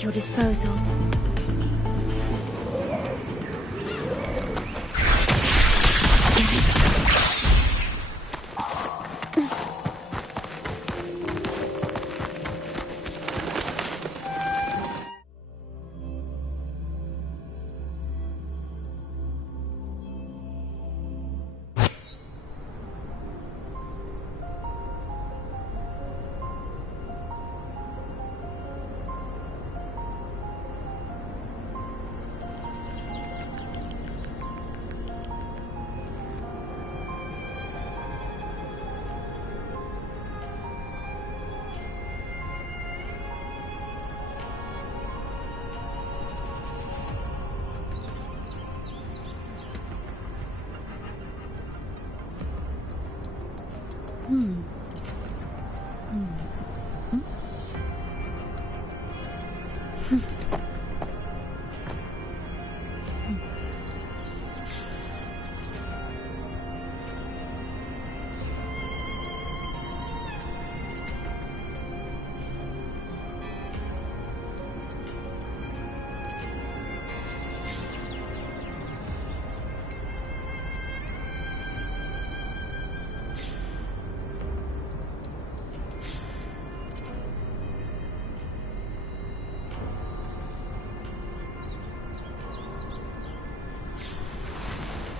at your disposal.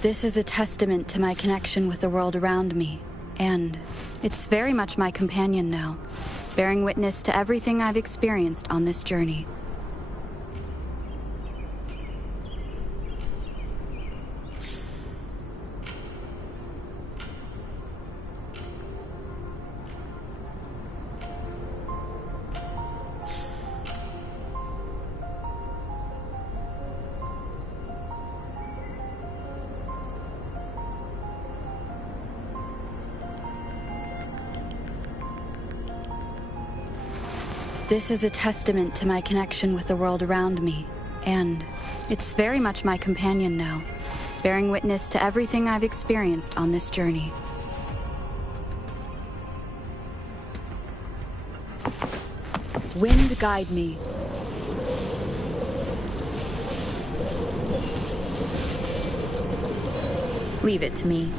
This is a testament to my connection with the world around me, and it's very much my companion now, bearing witness to everything I've experienced on this journey. This is a testament to my connection with the world around me, and it's very much my companion now, bearing witness to everything I've experienced on this journey. Wind guide me. Leave it to me.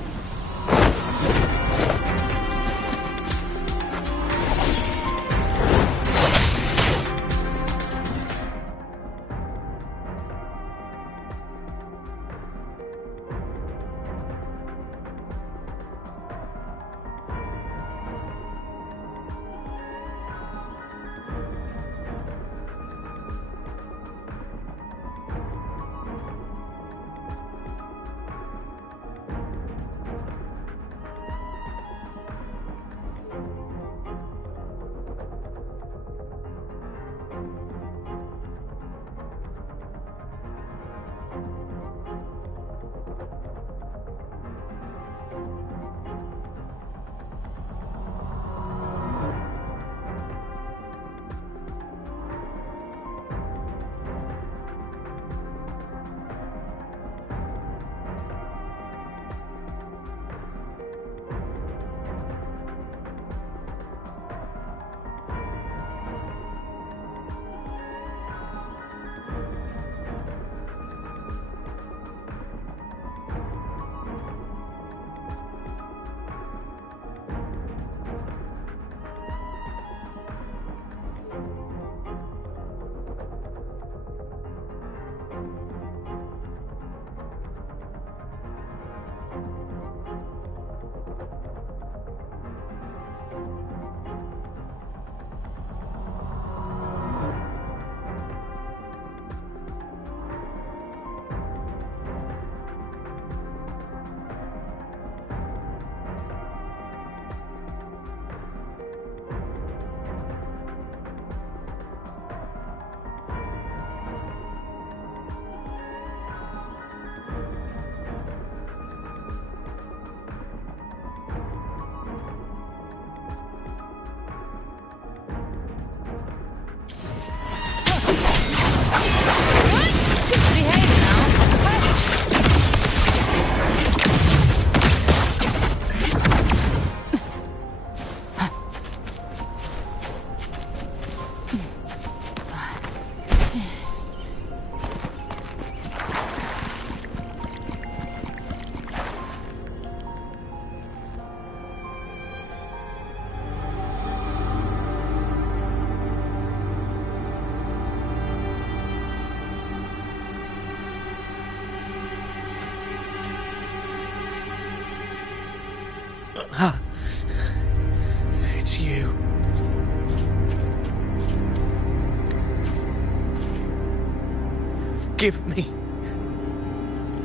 forgive me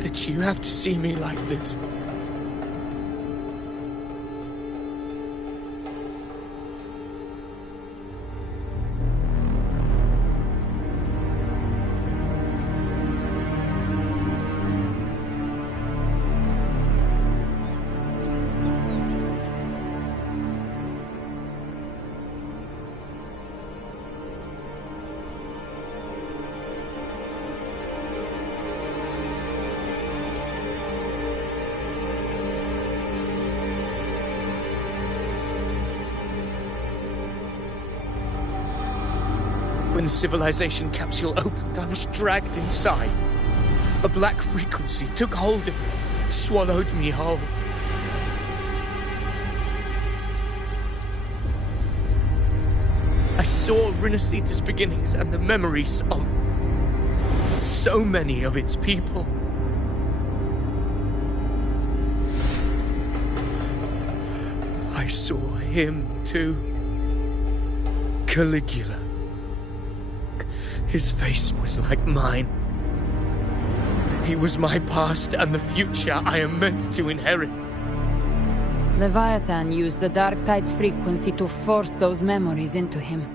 that you have to see me like this. When the civilization capsule opened, I was dragged inside. A black frequency took hold of me, swallowed me whole. I saw Rinasita's beginnings and the memories of so many of its people. I saw him too. Caligula. His face was like mine. He was my past and the future I am meant to inherit. Leviathan used the Dark Tide's frequency to force those memories into him.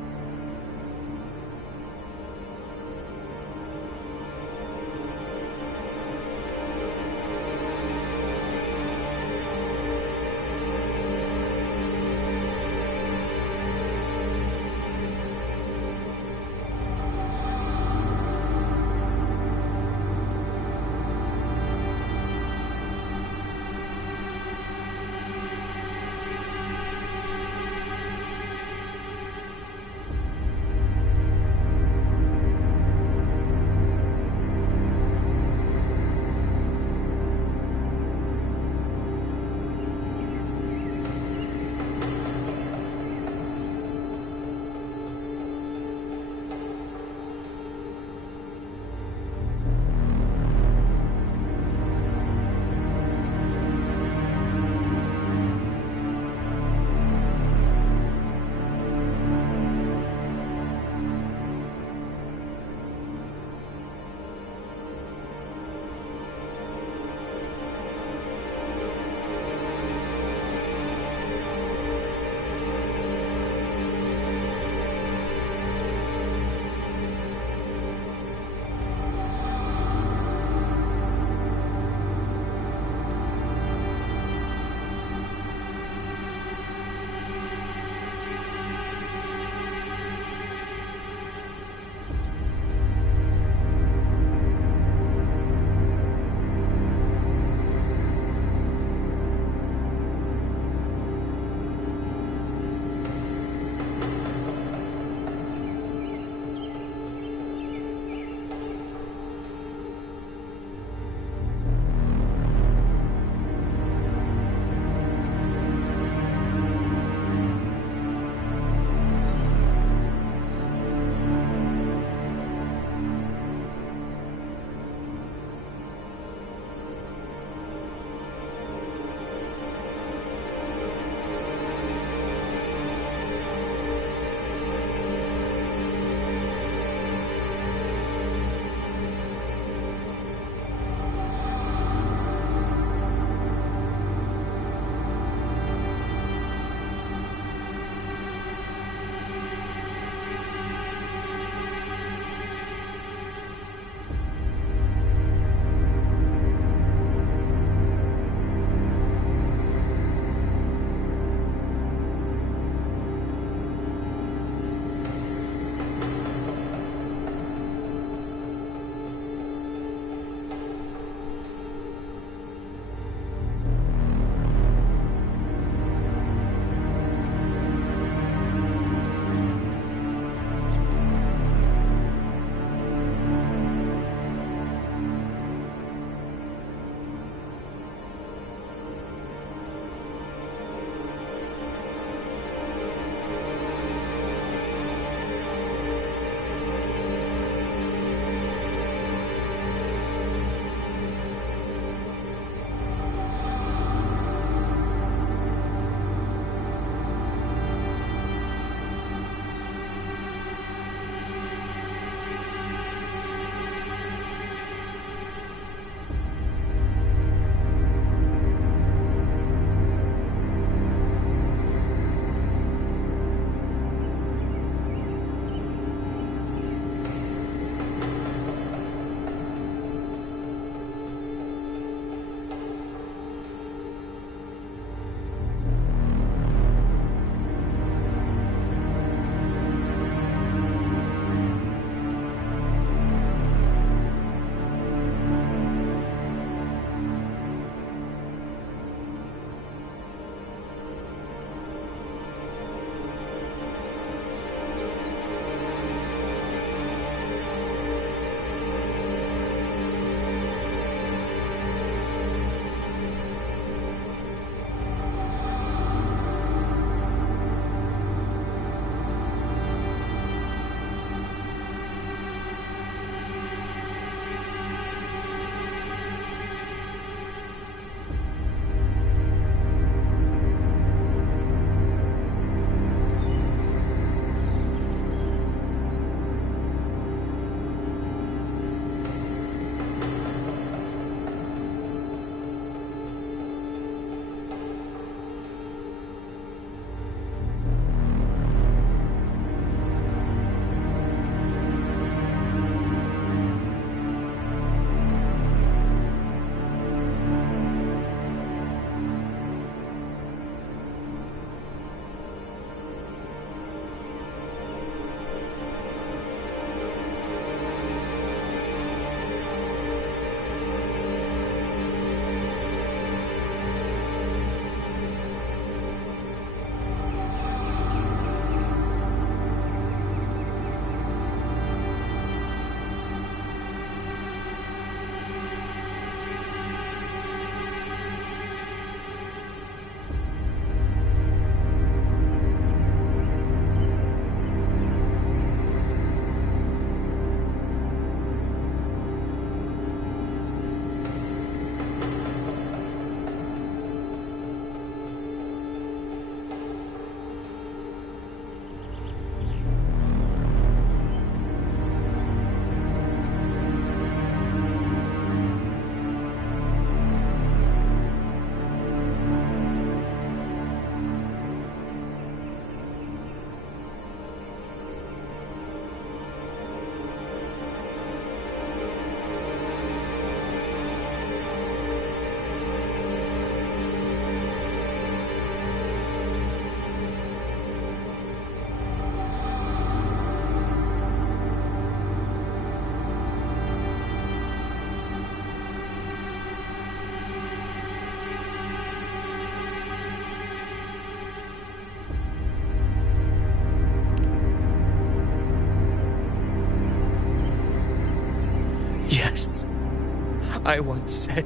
I once said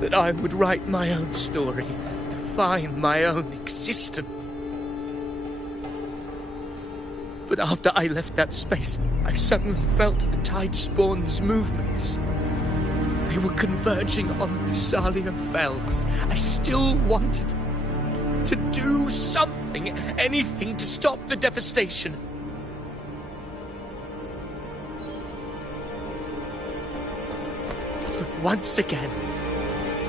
that I would write my own story, define my own existence. But after I left that space, I suddenly felt the Tidespawn's movements. They were converging on the Thalia Fells. I still wanted to do something, anything to stop the devastation. But once again,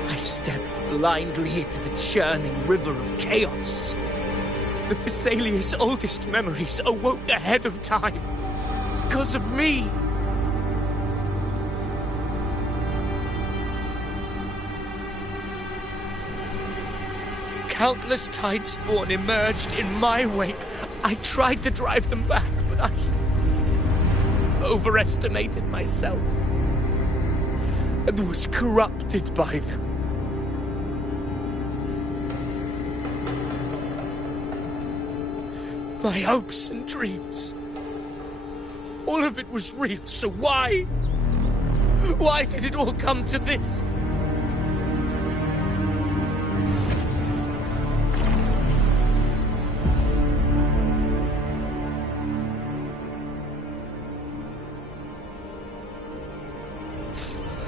I stepped blindly into the churning river of chaos. The Thessalia's oldest memories awoke ahead of time. Because of me. Countless Tidespawn emerged in my wake. I tried to drive them back, but I overestimated myself and was corrupted by them. My hopes and dreams. All of it was real, so why? Why did it all come to this?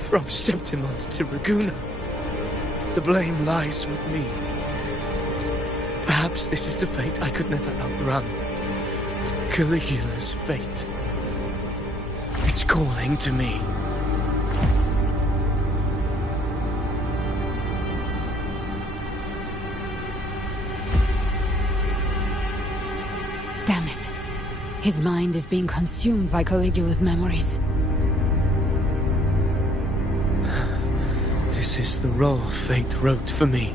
From Septimon to Ragusa, the blame lies with me. Perhaps this is the fate I could never outrun. Caligula's fate. It's calling to me. Damn it. His mind is being consumed by Caligula's memories. This is the role fate wrote for me.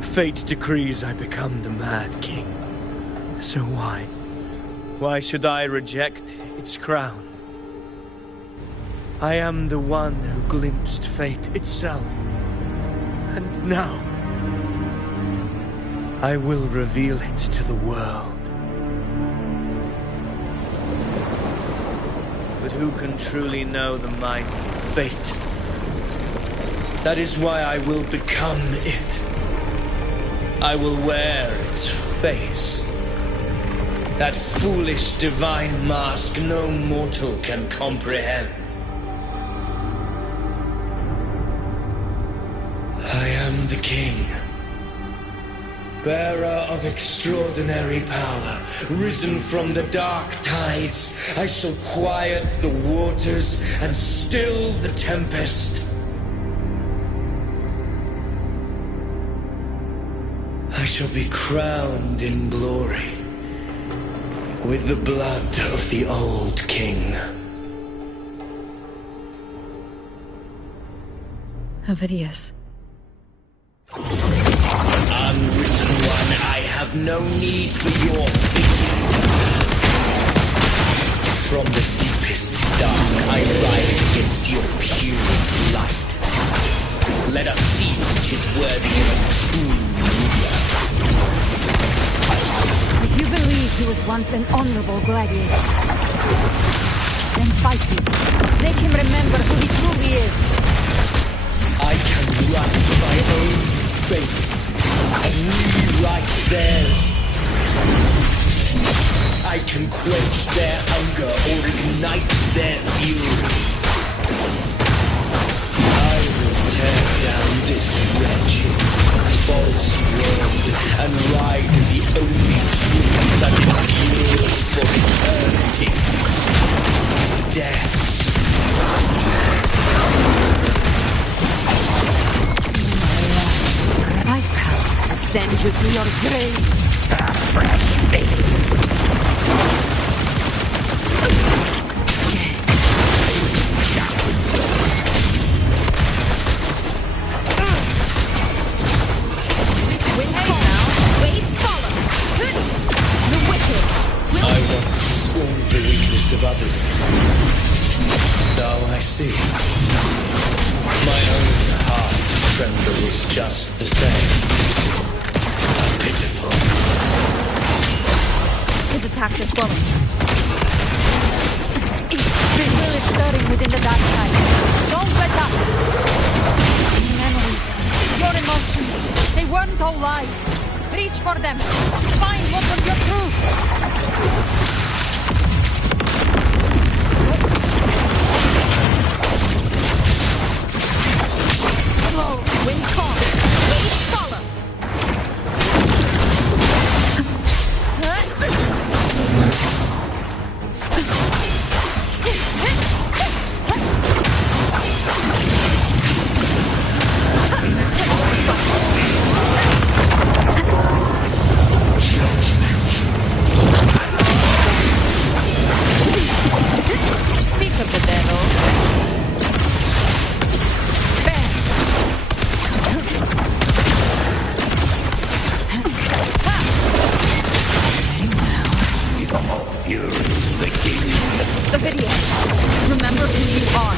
Fate decrees I become the Mad King. So why? Why should I reject its crown? I am the one who glimpsed fate itself. And now, I will reveal it to the world. But who can truly know the mind of fate? That is why I will become it. I will wear its face. That foolish divine mask no mortal can comprehend. I am the king, bearer of extraordinary power, risen from the dark tides. I shall quiet the waters and still the tempest. I shall be crowned in glory with the blood of the old king. Ovidius. Unwritten one, I have no need for your pity. From the deepest dark, I rise against your purest light. Let us see which is worthy of a true ruler. If you believe he was once an honorable gladiator, then fight him. Make him remember who he truly is. I can write my own fate and rewrite theirs. I can quench their hunger or ignite their fury. I will tear down this wretched, false world and ride the only truth that endures for eternity. Death. I come to send you to your grave. A fresh face. I once scorned the weakness of others. Now I see. My own heart trembles just the same. Pitiful. His attacks are slowing. Free will is stirring within the dark side. Don't let up! Your memories, your emotions, they weren't all lies. Reach for them. Find what was your truth. Slow, wind calm. Waves follow. Speak of the devil. Bam! The video. Remember who you are.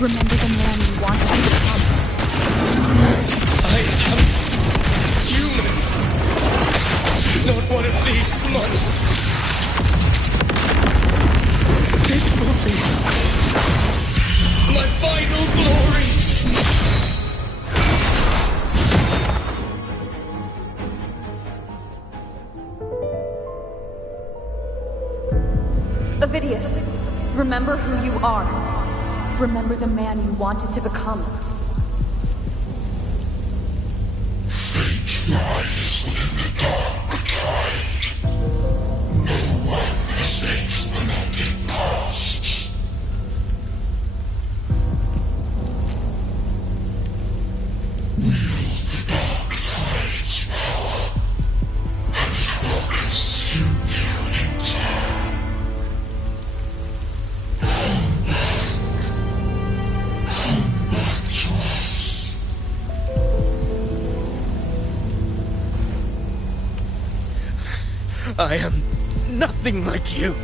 Remember the man you want to become. I am human. Not one of these monsters. This will be my final glory. Avidius, remember who you are. Remember the man you wanted to become. Fate lies within the dark tide. No one mistakes the net it casts. Wield the dark tide's power, and it will consume you in turn. Come back to us. I am nothing like you.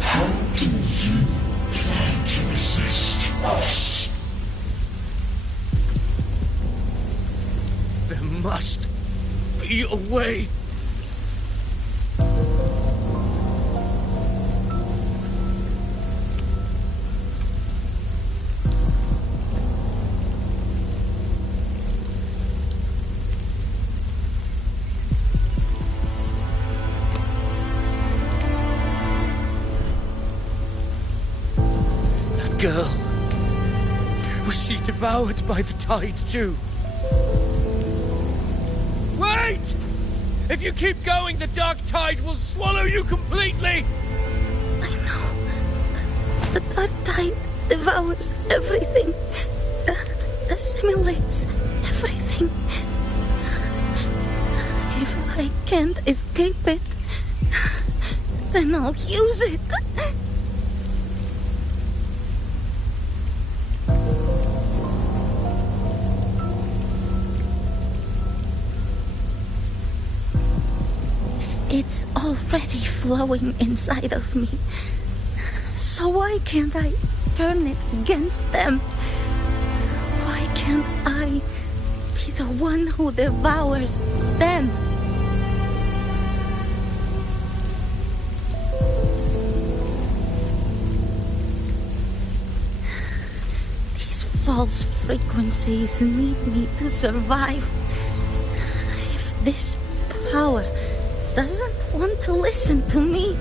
How do you plan to resist us? There must be a way. That girl. Was she devoured by the tide too? Wait! If you keep going, the dark tide will swallow you completely! I know. The dark tide devours everything. Assimilates everything. If I can't escape it, then I'll use it. It's already flowing inside of me. So why can't I turn it against them? Why can't I be the one who devours them? These false frequencies need me to survive. If this power doesn't want to listen to me,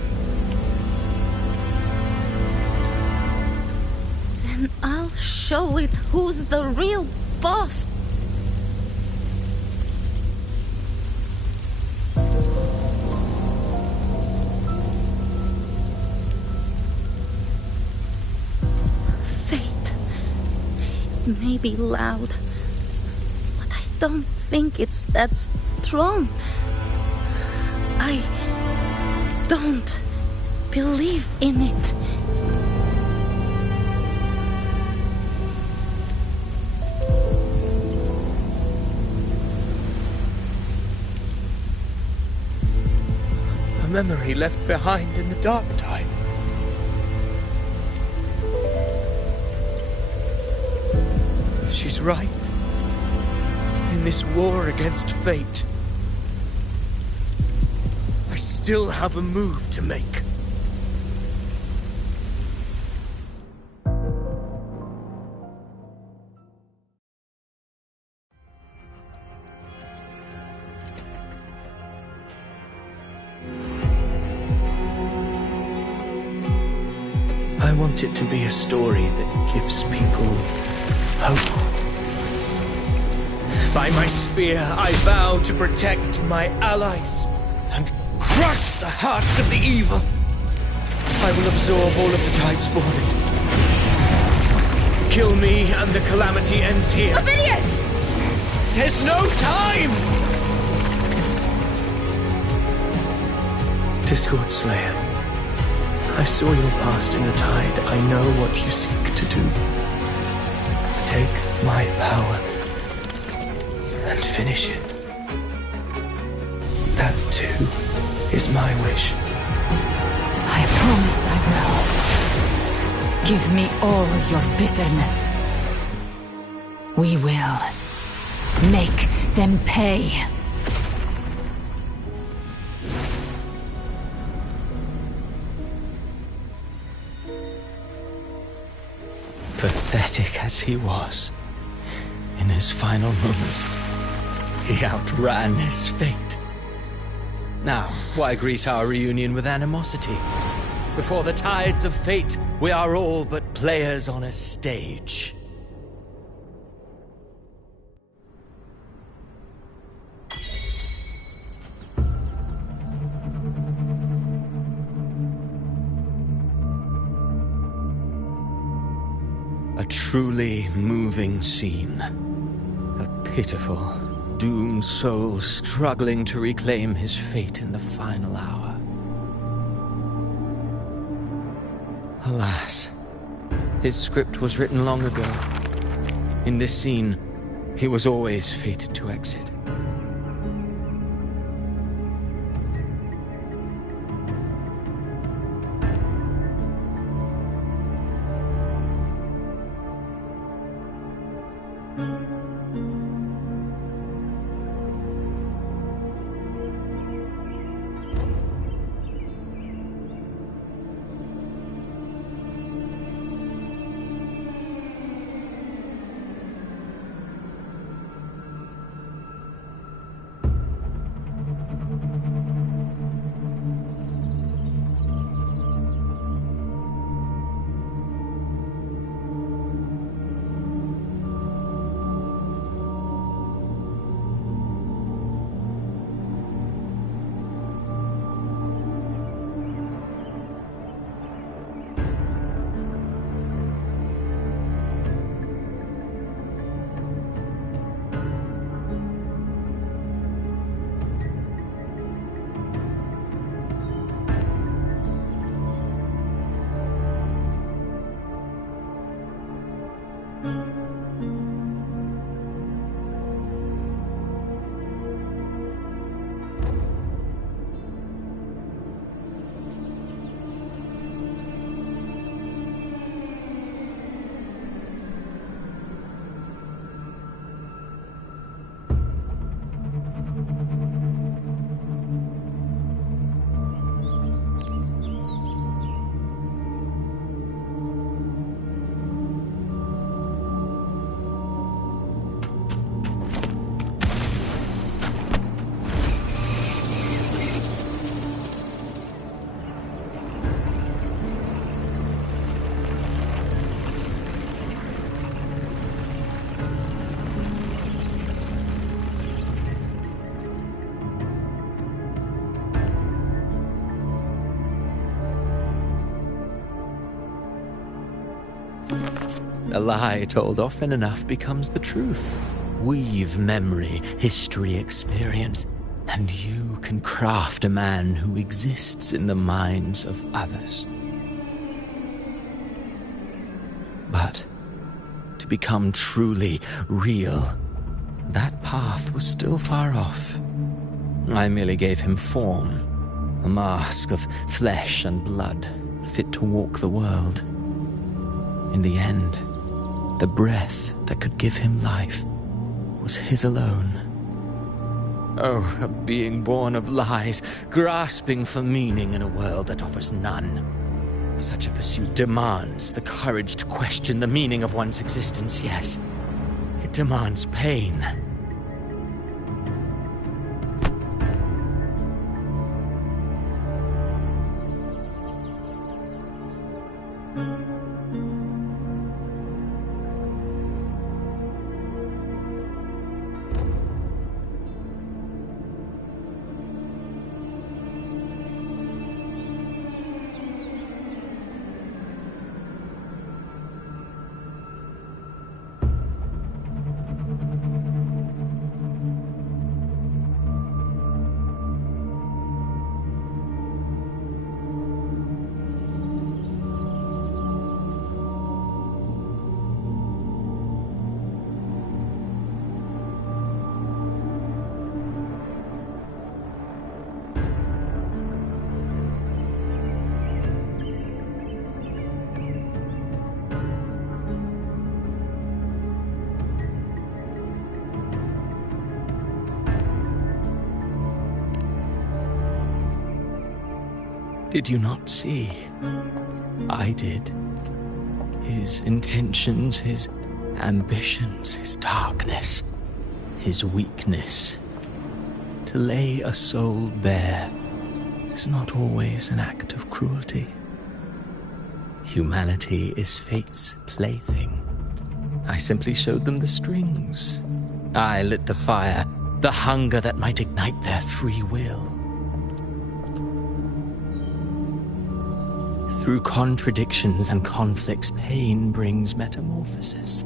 then I'll show it who's the real boss. Fate may be loud, but I don't think it's that strong. I don't believe in it. A memory left behind in the dark tide. She's right. In this war against fate, I still have a move to make. I want it to be a story that gives people hope. By my spear, I vow to protect my allies and crush the hearts of the evil. I will absorb all of the Tidespawn. Kill me and the calamity ends here. Avidius! There's no time! Discord Slayer, I saw your past in the Tide. I know what you seek to do. Take my power and finish it. That, too, is my wish. I promise I will. Give me all your bitterness. We will make them pay. Pathetic as he was, in his final moments, he outran his fate. Now, why greet our reunion with animosity? Before the tides of fate, we are all but players on a stage. A truly moving scene. A pitiful, doomed soul struggling to reclaim his fate in the final hour. Alas, his script was written long ago. In this scene, he was always fated to exit. A lie told often enough becomes the truth. Weave memory, history, experience, and you can craft a man who exists in the minds of others. But to become truly real, that path was still far off. I merely gave him form, a mask of flesh and blood, fit to walk the world. In the end, the breath that could give him life was his alone. Oh, a being born of lies, grasping for meaning in a world that offers none. Such a pursuit demands the courage to question the meaning of one's existence, yes. It demands pain. Did you not see? I did. His intentions, his ambitions, his darkness, his weakness. To lay a soul bare is not always an act of cruelty. Humanity is fate's plaything. I simply showed them the strings. I lit the fire, the hunger that might ignite their free will. Through contradictions and conflicts, pain brings metamorphosis.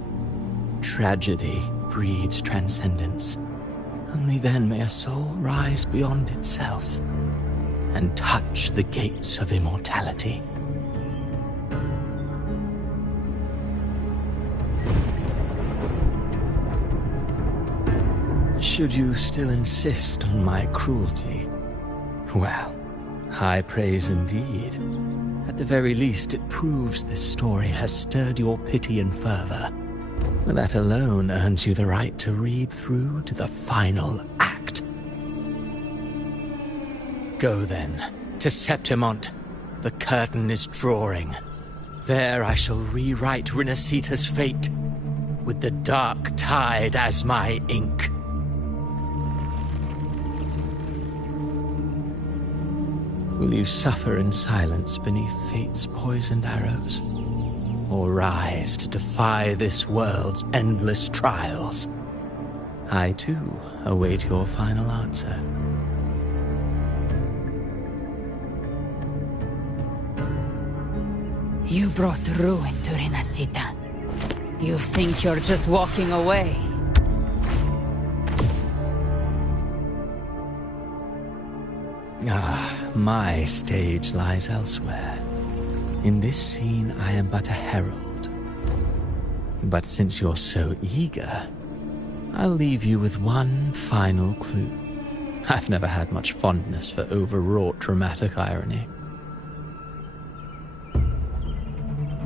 Tragedy breeds transcendence. Only then may a soul rise beyond itself and touch the gates of immortality. Should you still insist on my cruelty, well, high praise indeed. At the very least, it proves this story has stirred your pity and fervor. That alone earns you the right to read through to the final act. Go then, to Septimont. The curtain is drawing. There I shall rewrite Renacita's fate, with the dark tide as my ink. Will you suffer in silence beneath fate's poisoned arrows? Or rise to defy this world's endless trials? I, too, await your final answer. You brought ruin to Renacita. You think you're just walking away? My stage lies elsewhere. In this scene, I am but a herald. But since you're so eager, I'll leave you with one final clue. I've never had much fondness for overwrought dramatic irony.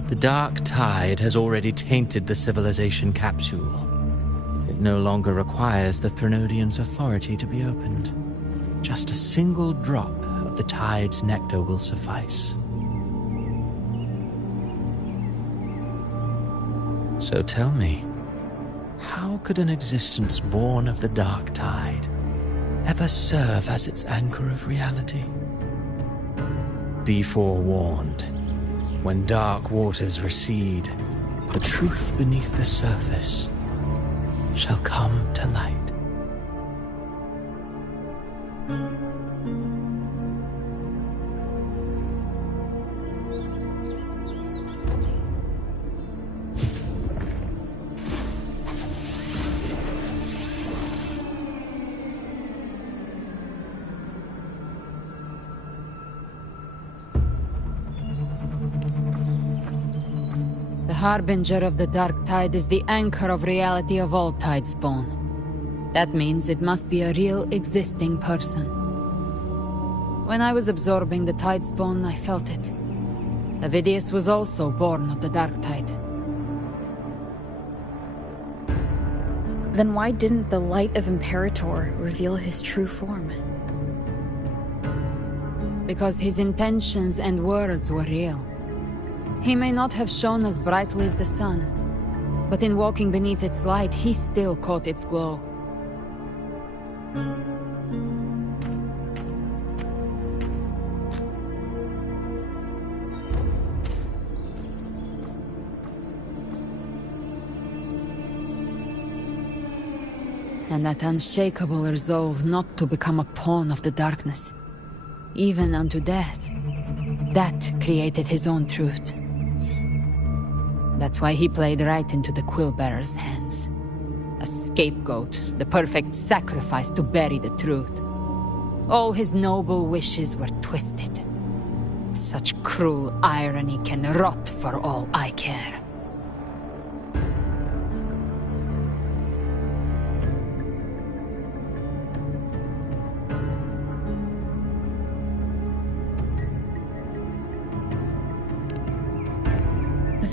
The dark tide has already tainted the civilization capsule. It no longer requires the Threnodians' authority to be opened. Just a single drop of the tide's nectar will suffice. So tell me, how could an existence born of the dark tide ever serve as its anchor of reality? Be forewarned, when dark waters recede, the truth beneath the surface shall come to light. The harbinger of the dark tide is the anchor of reality of all Tidespawn. That means it must be a real existing person. When I was absorbing the Tidespawn, I felt it. Avidius was also born of the dark tide. Then why didn't the light of Imperator reveal his true form? Because his intentions and words were real. He may not have shone as brightly as the sun, but in walking beneath its light, he still caught its glow. And that unshakable resolve not to become a pawn of the darkness, even unto death, that created his own truth. That's why he played right into the Quill-Bearer's hands. A scapegoat, the perfect sacrifice to bury the truth. All his noble wishes were twisted. Such cruel irony can rot for all I care.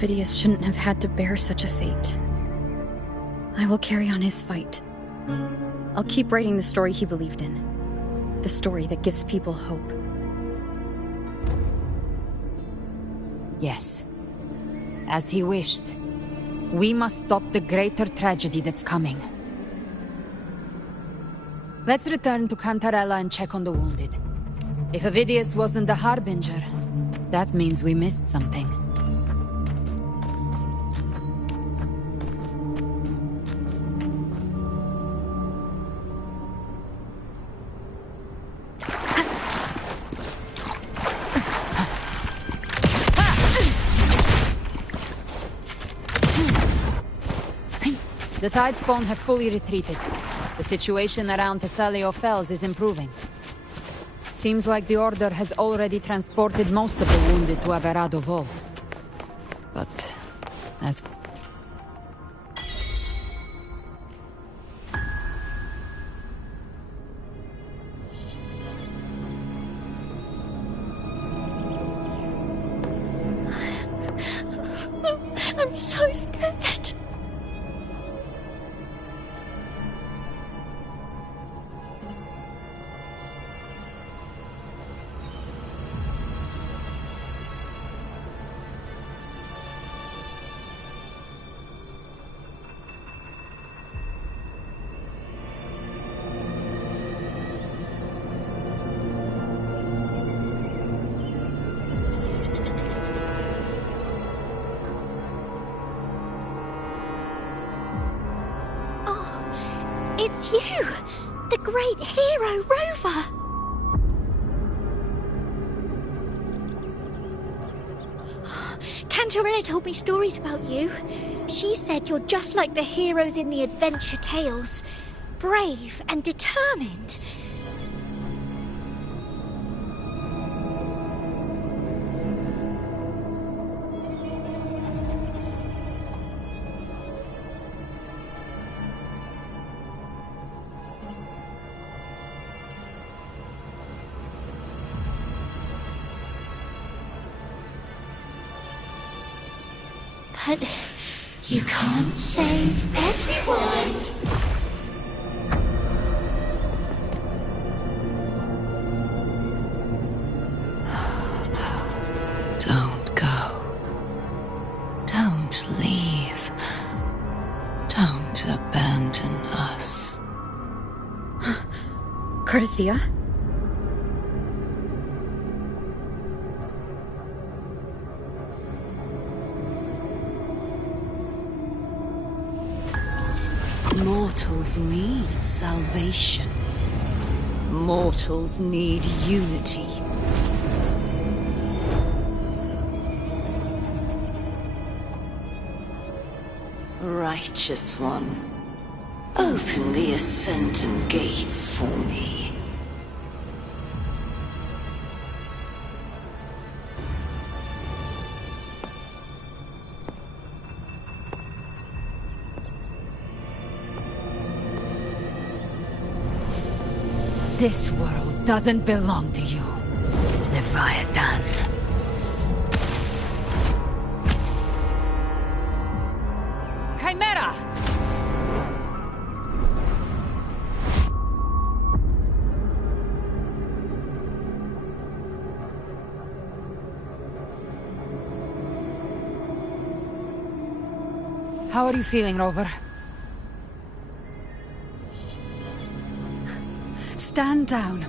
Vidius shouldn't have had to bear such a fate. I will carry on his fight. I'll keep writing the story he believed in. The story that gives people hope. Yes. As he wished. We must stop the greater tragedy that's coming. Let's return to Cantarella and check on the wounded. If Avidius wasn't the Harbinger, that means we missed something. The Tidespawn have fully retreated. The situation around Thessalio Fells is improving. Seems like the Order has already transported most of the wounded to Averado Vault. But, as... I'm so scared. It's you! The great hero, Rover! Cantarella told me stories about you. She said you're just like the heroes in the adventure tales. Brave and determined. But you can't save everyone. Don't go. Don't leave. Don't abandon us. Cardathia? Mortals need salvation. Mortals need unity. Righteous One, open the Ascendant Gates for me. This world doesn't belong to you, Leviathan. Chimera! How are you feeling, Rover? Stand down.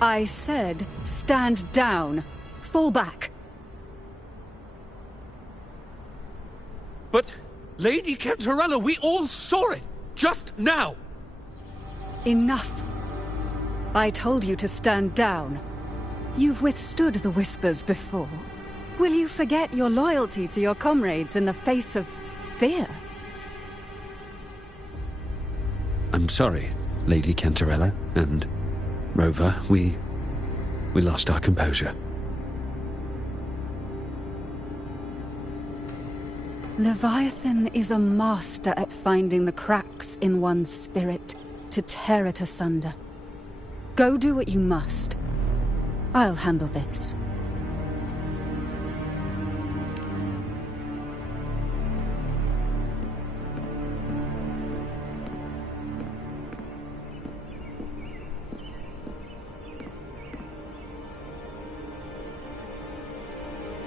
I said, stand down. Fall back. But, Lady Cantarella, we all saw it! Just now! Enough. I told you to stand down. You've withstood the Whispers before. Will you forget your loyalty to your comrades in the face of fear? I'm sorry, Lady Cantarella, and Rover, we lost our composure. Leviathan is a master at finding the cracks in one's spirit to tear it asunder. Go do what you must. I'll handle this.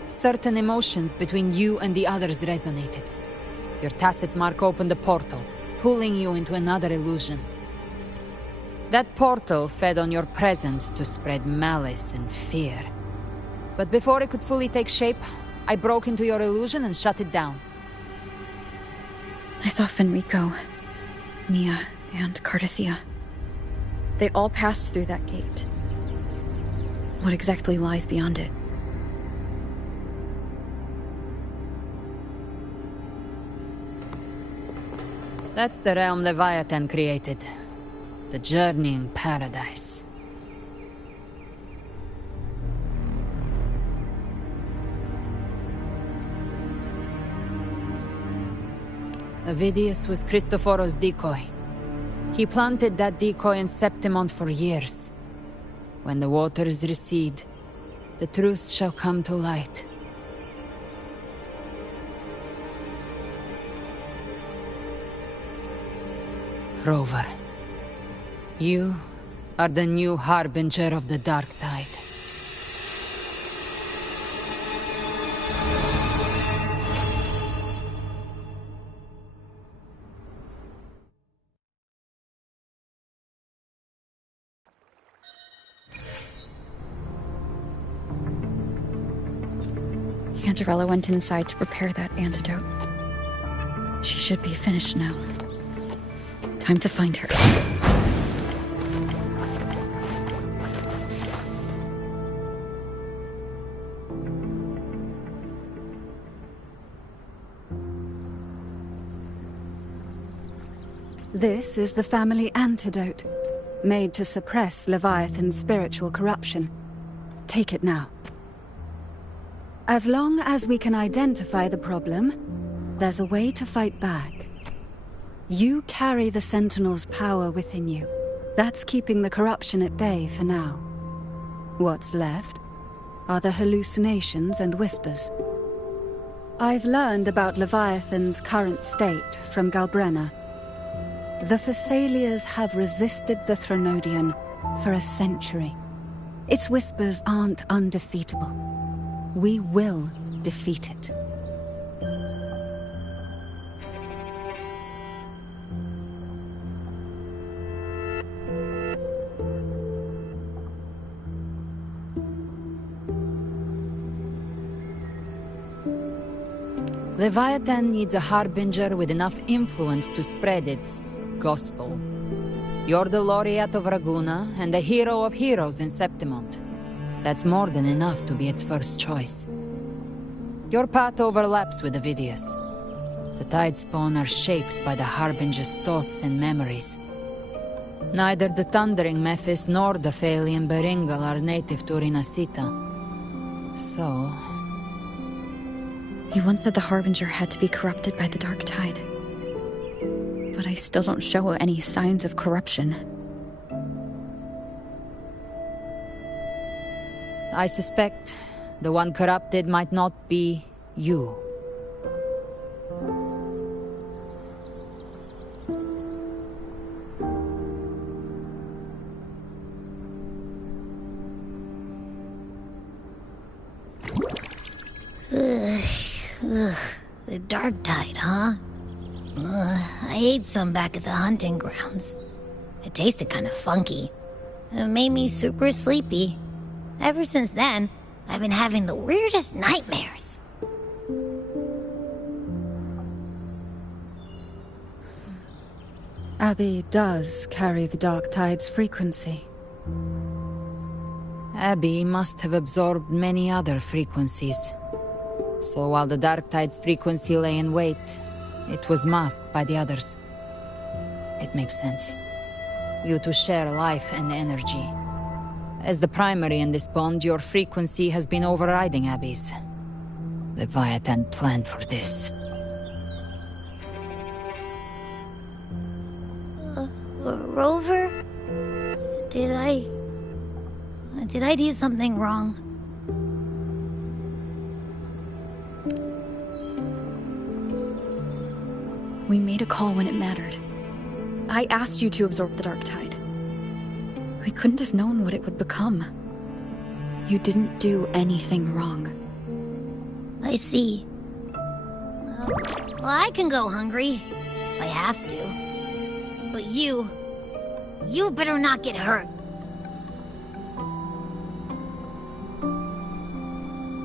Certain emotions between you and the others resonated. Your tacit mark opened a portal, pulling you into another illusion. That portal fed on your presence to spread malice and fear. But before it could fully take shape, I broke into your illusion and shut it down. I saw Fenrico, Mia, and Cardathia. They all passed through that gate. What exactly lies beyond it? That's the realm Leviathan created. The Journeying Paradise. Avidius was Cristoforo's decoy. He planted that decoy in Septimont for years. When the waters recede, the truth shall come to light. Rover, you are the new harbinger of the Dark Tide. Cantarella went inside to prepare that antidote. She should be finished now. Time to find her. This is the family antidote, made to suppress Leviathan's spiritual corruption. Take it now. As long as we can identify the problem, there's a way to fight back. You carry the Sentinel's power within you. That's keeping the corruption at bay for now. What's left are the hallucinations and whispers. I've learned about Leviathan's current state from Galbrenna. The Thessalias have resisted the Threnodian for a century. Its whispers aren't undefeatable. We will defeat it. Leviathan needs a harbinger with enough influence to spread its gospel. You're the laureate of Raguna and the hero of heroes in Septimont. That's more than enough to be its first choice. Your path overlaps with Avidius. The Tidespawn are shaped by the harbinger's thoughts and memories. Neither the Thundering Mephis nor the Phalian Beringal are native to Rinasita. So... You once said the Harbinger had to be corrupted by the Dark Tide. But I still don't show any signs of corruption. I suspect the one corrupted might not be you. Ugh, the Dark Tide, huh? I ate some back at the hunting grounds. It tasted kind of funky. It made me super sleepy. Ever since then, I've been having the weirdest nightmares. Abby does carry the Dark Tide's frequency. Abby must have absorbed many other frequencies. So while the Dark Tide's frequency lay in wait, it was masked by the others. It makes sense. You two share life and energy. As the primary in this bond, your frequency has been overriding Abby's. Leviathan planned for this. Rover? Did I do something wrong? We made a call when it mattered. I asked you to absorb the Dark Tide. We couldn't have known what it would become. You didn't do anything wrong. I see. Well, I can go hungry, if I have to. But you better not get hurt.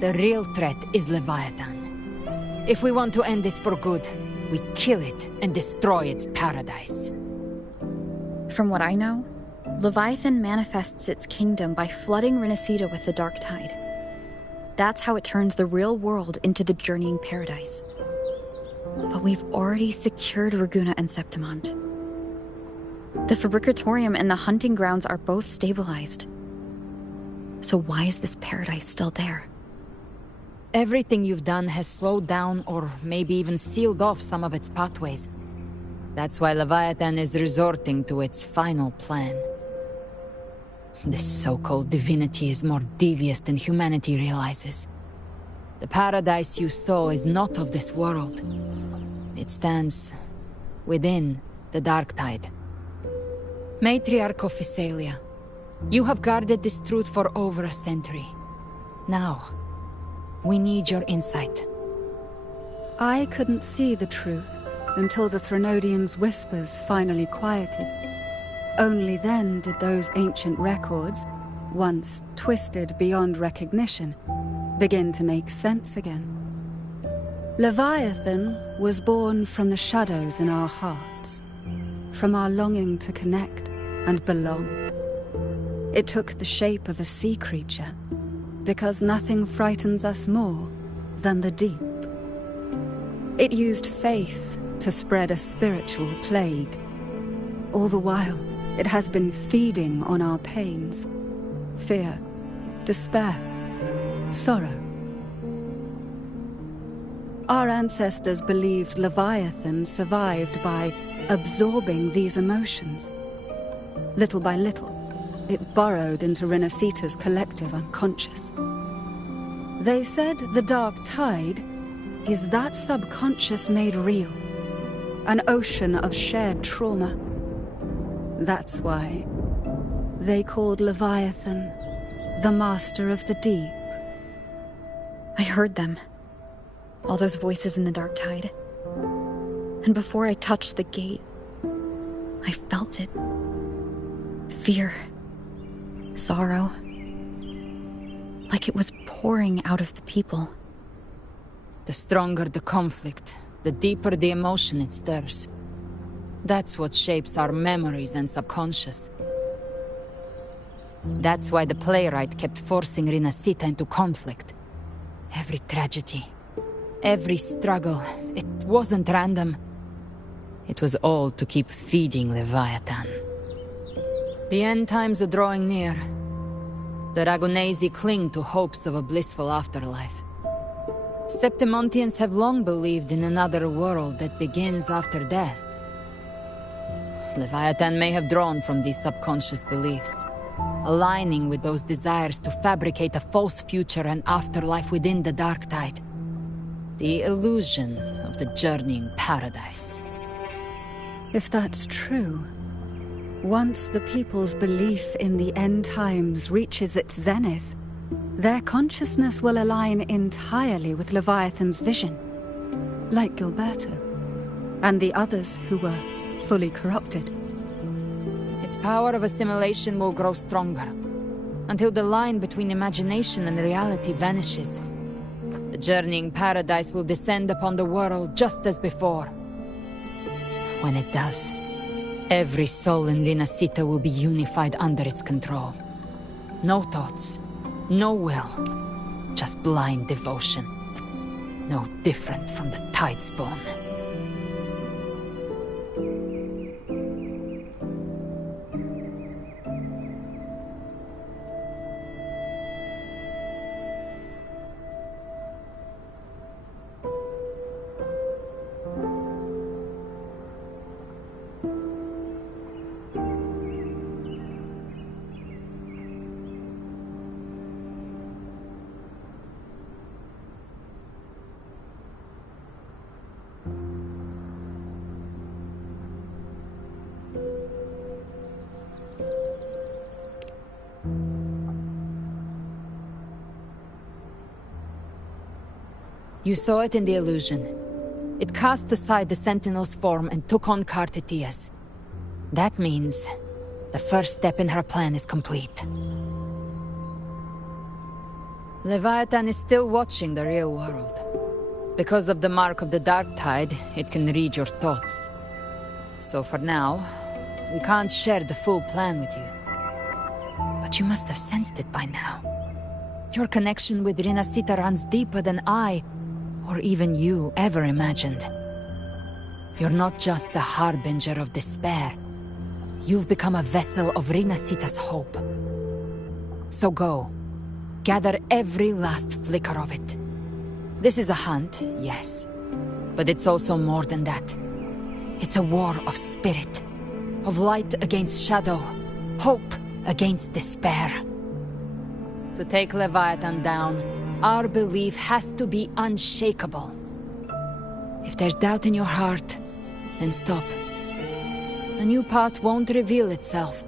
The real threat is Leviathan. If we want to end this for good, we kill it and destroy its paradise. From what I know, Leviathan manifests its kingdom by flooding Renacita with the Dark Tide. That's how it turns the real world into the journeying paradise. But we've already secured Ragusa and Septimont. The Fabricatorium and the hunting grounds are both stabilized. So why is this paradise still there? Everything you've done has slowed down or maybe even sealed off some of its pathways. That's why Leviathan is resorting to its final plan. This so-called divinity is more devious than humanity realizes. The paradise you saw is not of this world. It stands within the Dark Tide. Matriarch of Physalia, you have guarded this truth for over a century. Now, we need your insight. I couldn't see the truth until the Threnodians' whispers finally quieted. Only then did those ancient records, once twisted beyond recognition, begin to make sense again. Leviathan was born from the shadows in our hearts, from our longing to connect and belong. It took the shape of a sea creature, because nothing frightens us more than the deep. It used faith to spread a spiritual plague. All the while, it has been feeding on our pains, fear, despair, sorrow. Our ancestors believed Leviathan survived by absorbing these emotions. Little by little, it burrowed into Renacita's collective unconscious. They said the Dark Tide is that subconscious made real, an ocean of shared trauma. That's why they called Leviathan the Master of the Deep. I heard them. All those voices in the Dark Tide. And before I touched the gate, I felt it. Fear. Sorrow. Like it was pouring out of the people. The stronger the conflict, the deeper the emotion it stirs. That's what shapes our memories and subconscious. That's why the playwright kept forcing Renacita into conflict. Every tragedy, every struggle, it wasn't random. It was all to keep feeding Leviathan. The end times are drawing near. The Ragunesi cling to hopes of a blissful afterlife. Septimontians have long believed in another world that begins after death. Leviathan may have drawn from these subconscious beliefs, aligning with those desires to fabricate a false future and afterlife within the Dark Tide. The illusion of the journeying paradise. If that's true, once the people's belief in the end times reaches its zenith, their consciousness will align entirely with Leviathan's vision. like Gilberto, and the others who were fully corrupted. Its power of assimilation will grow stronger, until the line between imagination and reality vanishes. The journeying paradise will descend upon the world just as before. When it does, every soul in Rinascita will be unified under its control. No thoughts, no will, just blind devotion. No different from the Tidespawn. You saw it in the illusion. It cast aside the Sentinel's form and took on Cartetias. That means the first step in her plan is complete. Leviathan is still watching the real world. Because of the mark of the Darktide, it can read your thoughts. So for now, we can't share the full plan with you. But you must have sensed it by now. Your connection with Rinascita runs deeper than I, or even you, ever imagined. You're not just the harbinger of despair. You've become a vessel of Rinascita's hope. So go. Gather every last flicker of it. This is a hunt, yes. But it's also more than that. It's a war of spirit. Of light against shadow. Hope against despair. To take Leviathan down, our belief has to be unshakable. If there's doubt in your heart, then stop. A new path won't reveal itself,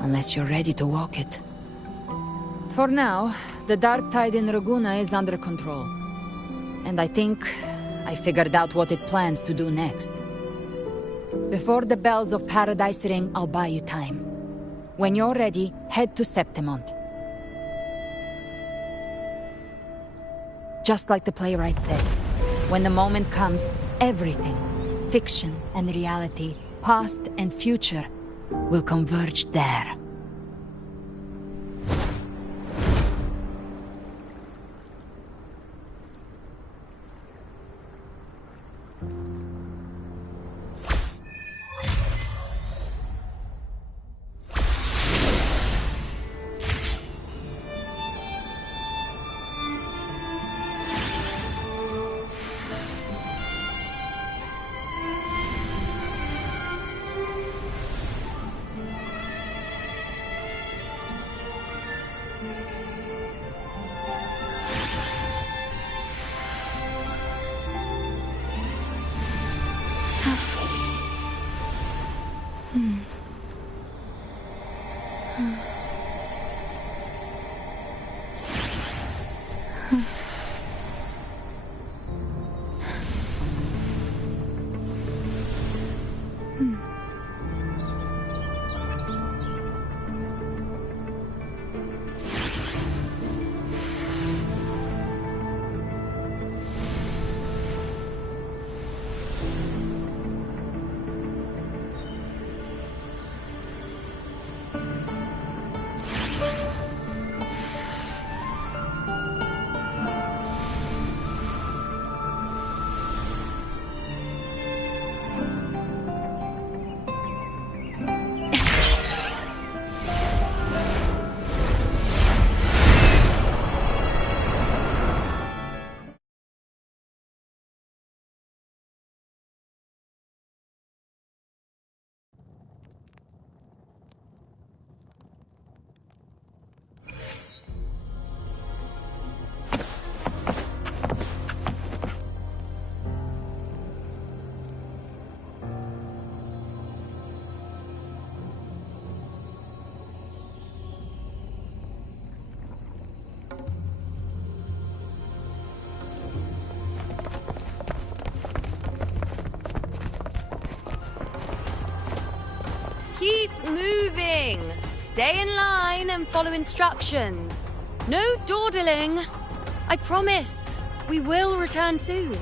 unless you're ready to walk it. For now, the Darktide in Raguna is under control. And I think I figured out what it plans to do next. Before the bells of Paradise ring, I'll buy you time. When you're ready, head to Septimont. Just like the playwright said, when the moment comes, everything, fiction and reality, past and future, will converge there. Stay in line and follow instructions. No dawdling. I promise, we will return soon.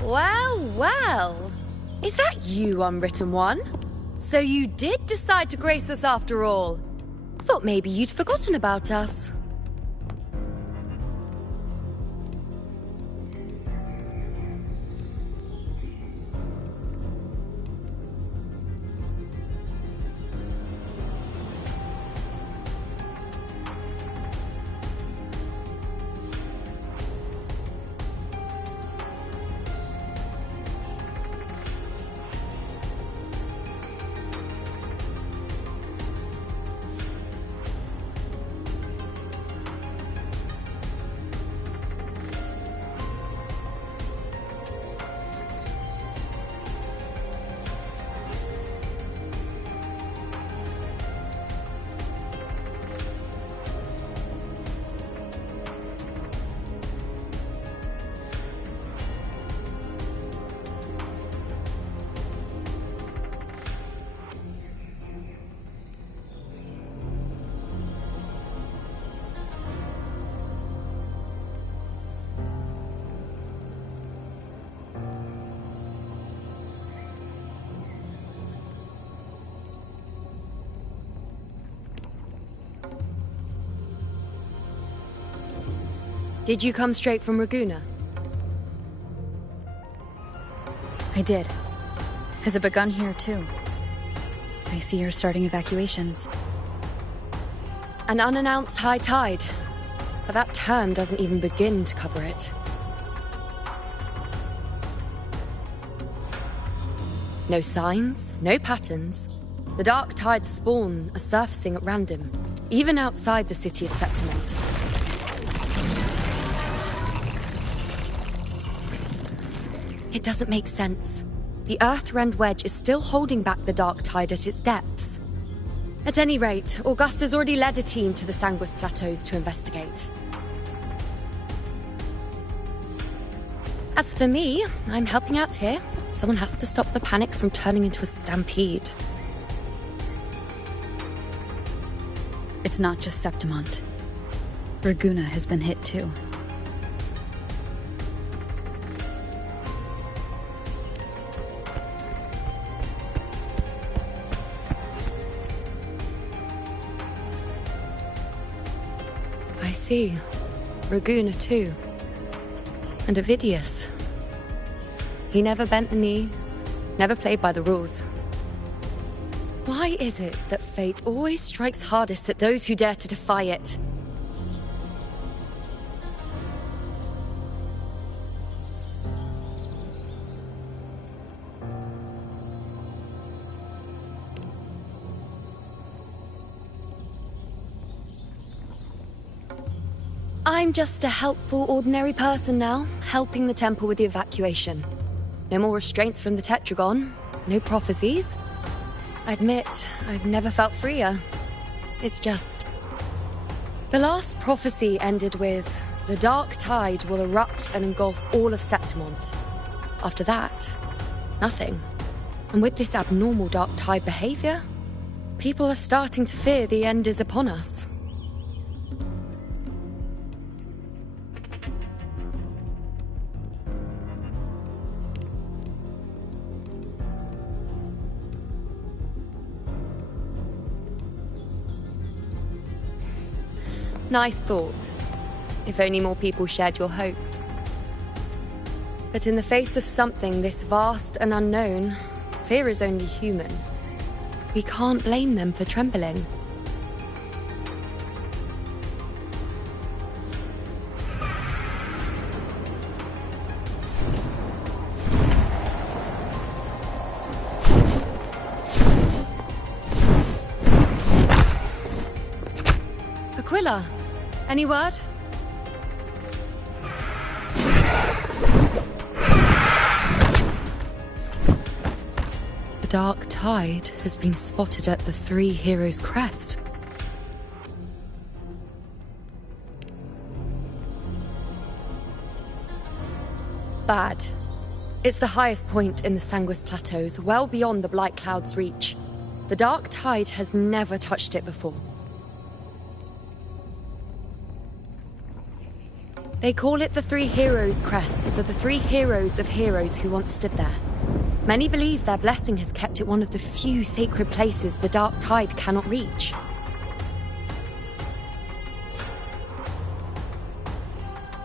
Well, well. Is that you, Unwritten One? So you did decide to grace us after all. Thought maybe you'd forgotten about us. Did you come straight from Raguna? I did. Has it begun here, too? I see you're starting evacuations. An unannounced high tide. But that term doesn't even begin to cover it. No signs, no patterns. The dark tide's spawn are surfacing at random, even outside the city of Septimont. It doesn't make sense. The Earthrend Wedge is still holding back the dark tide at its depths. At any rate, Augusta's already led a team to the Sanguis Plateaus to investigate. As for me, I'm helping out here. Someone has to stop the panic from turning into a stampede. It's not just Septimont. Raguna has been hit too. I see. Raguna too. And Ovidius. He never bent a knee, never played by the rules. Why is it that fate always strikes hardest at those who dare to defy it? I'm just a helpful, ordinary person now, helping the temple with the evacuation. No more restraints from the Tetragon, no prophecies. I admit, I've never felt freer. It's just... The last prophecy ended with, the dark tide will erupt and engulf all of Septimont. After that, nothing. And with this abnormal dark tide behavior, people are starting to fear the end is upon us. Nice thought. If only more people shared your hope. But in the face of something this vast and unknown, fear is only human. We can't blame them for trembling. Aquila, any word? The dark tide has been spotted at the Three Heroes' Crest. Bad. It's the highest point in the Sanguis Plateaus, well beyond the Blight Cloud's reach. The Dark Tide has never touched it before. They call it the Three Heroes Crest for the three heroes of heroes who once stood there. Many believe their blessing has kept it one of the few sacred places the Dark Tide cannot reach.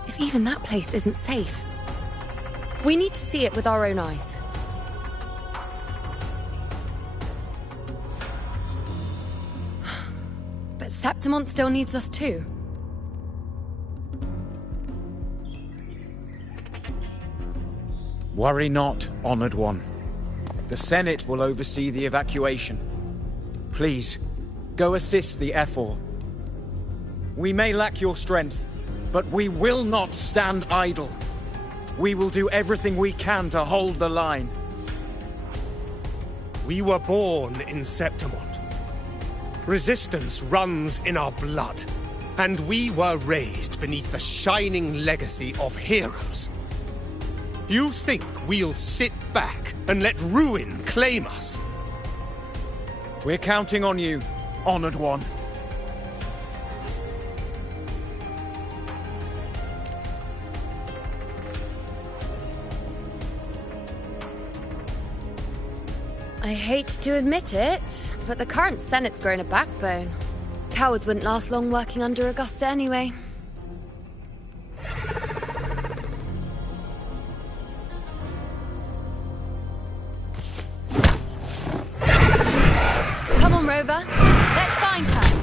If even that place isn't safe, we need to see it with our own eyes. But Septimont still needs us too. Worry not, Honored One. The Senate will oversee the evacuation. Please, go assist the Ephor. We may lack your strength, but we will not stand idle. We will do everything we can to hold the line. We were born in Septimont. Resistance runs in our blood, and we were raised beneath the shining legacy of heroes. You think we'll sit back and let ruin claim us? We're counting on you, Honored One. I hate to admit it, but the current Senate's grown a backbone. Cowards wouldn't last long working under Augusta anyway. Come on, Rover. Let's find her.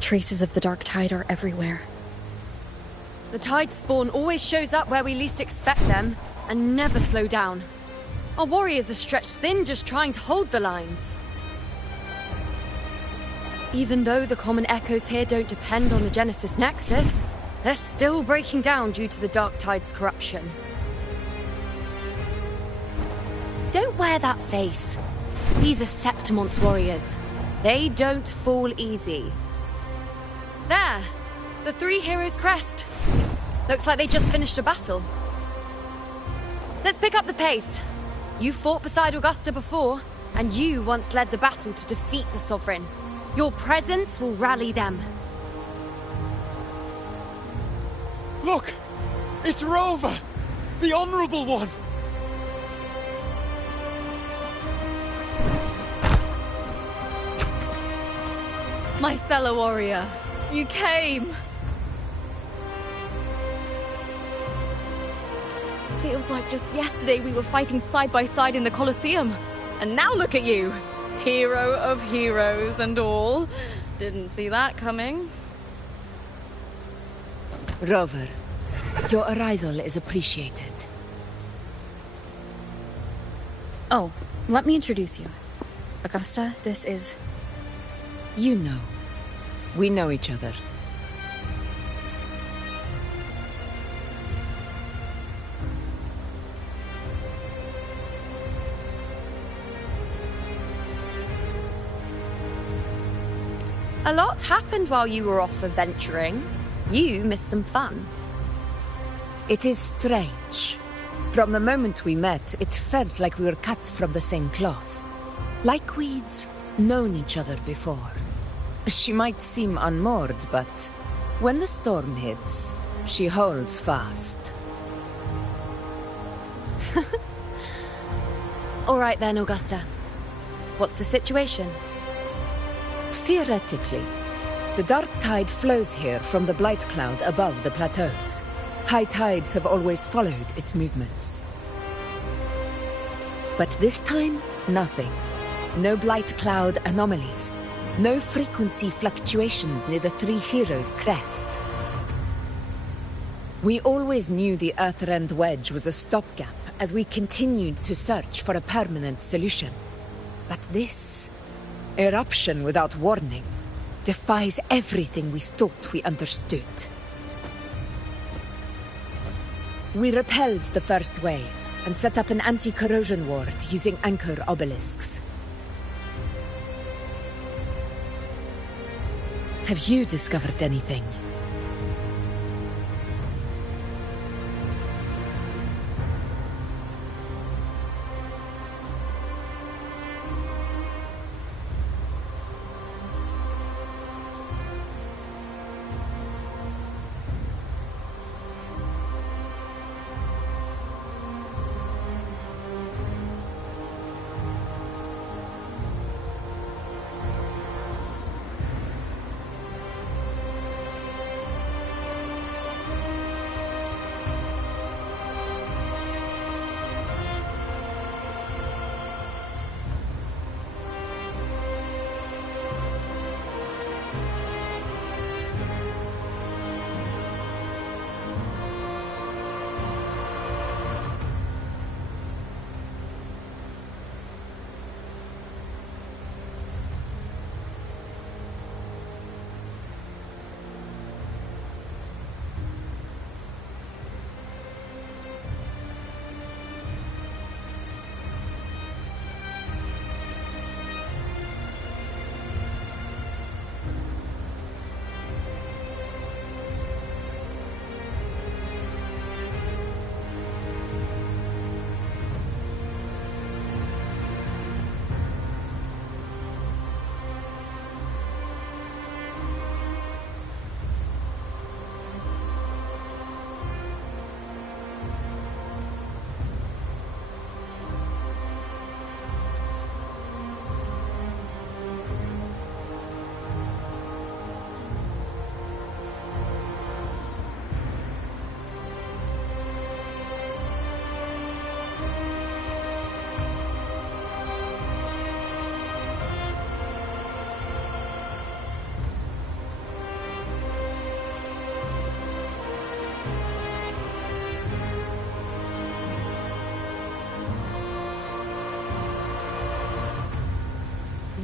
Traces of the Dark Tide are everywhere. The Tide spawn always shows up where we least expect them, and never slow down. Our warriors are stretched thin just trying to hold the lines. Even though the common echoes here don't depend on the Genesis Nexus, they're still breaking down due to the Dark Tide's corruption. Don't wear that face. These are Septimont's warriors. They don't fall easy. There! The Three Heroes Crest. Looks like they just finished a battle. Let's pick up the pace. You fought beside Augusta before, and you once led the battle to defeat the Sovereign. Your presence will rally them. Look! It's Rover! The Honorable One! My fellow warrior, you came! Feels like just yesterday we were fighting side by side in the Colosseum. And now look at you! Hero of heroes and all. Didn't see that coming. Rover, your arrival is appreciated. Oh, let me introduce you. Augusta, this is... You know. We know each other. A lot happened while you were off adventuring. You missed some fun. It is strange. From the moment we met, it felt like we were cut from the same cloth. Like we'd known each other before. She might seem unmoored, but when the storm hits, she holds fast. All right then, Augusta. What's the situation? Theoretically, the Dark Tide flows here from the Blight Cloud above the plateaus. High tides have always followed its movements. But this time, nothing. No Blight Cloud anomalies. No frequency fluctuations near the Three Heroes crest. We always knew the Earthrend Wedge was a stopgap as we continued to search for a permanent solution. But this eruption without warning defies everything we thought we understood. We repelled the first wave and set up an anti-corrosion ward using anchor obelisks. Have you discovered anything?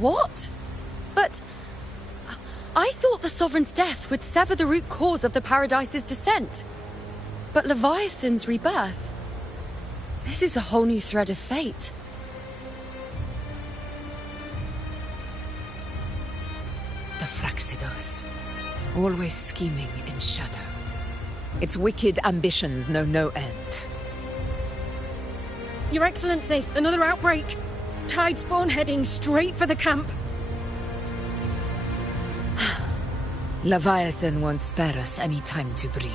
What? But I thought the Sovereign's death would sever the root cause of the Paradise's descent. But Leviathan's rebirth... This is a whole new thread of fate. The Fraxidos. Always scheming in shadow. Its wicked ambitions know no end. Your Excellency, another outbreak. Tidespawn heading straight for the camp. Leviathan won't spare us any time to breathe.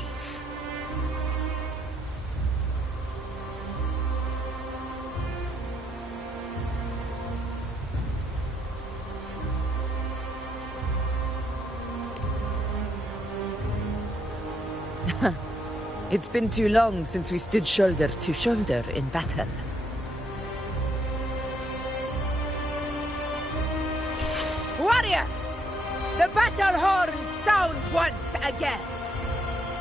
It's been too long since we stood shoulder to shoulder in battle. Warriors! The battle horns sound once again!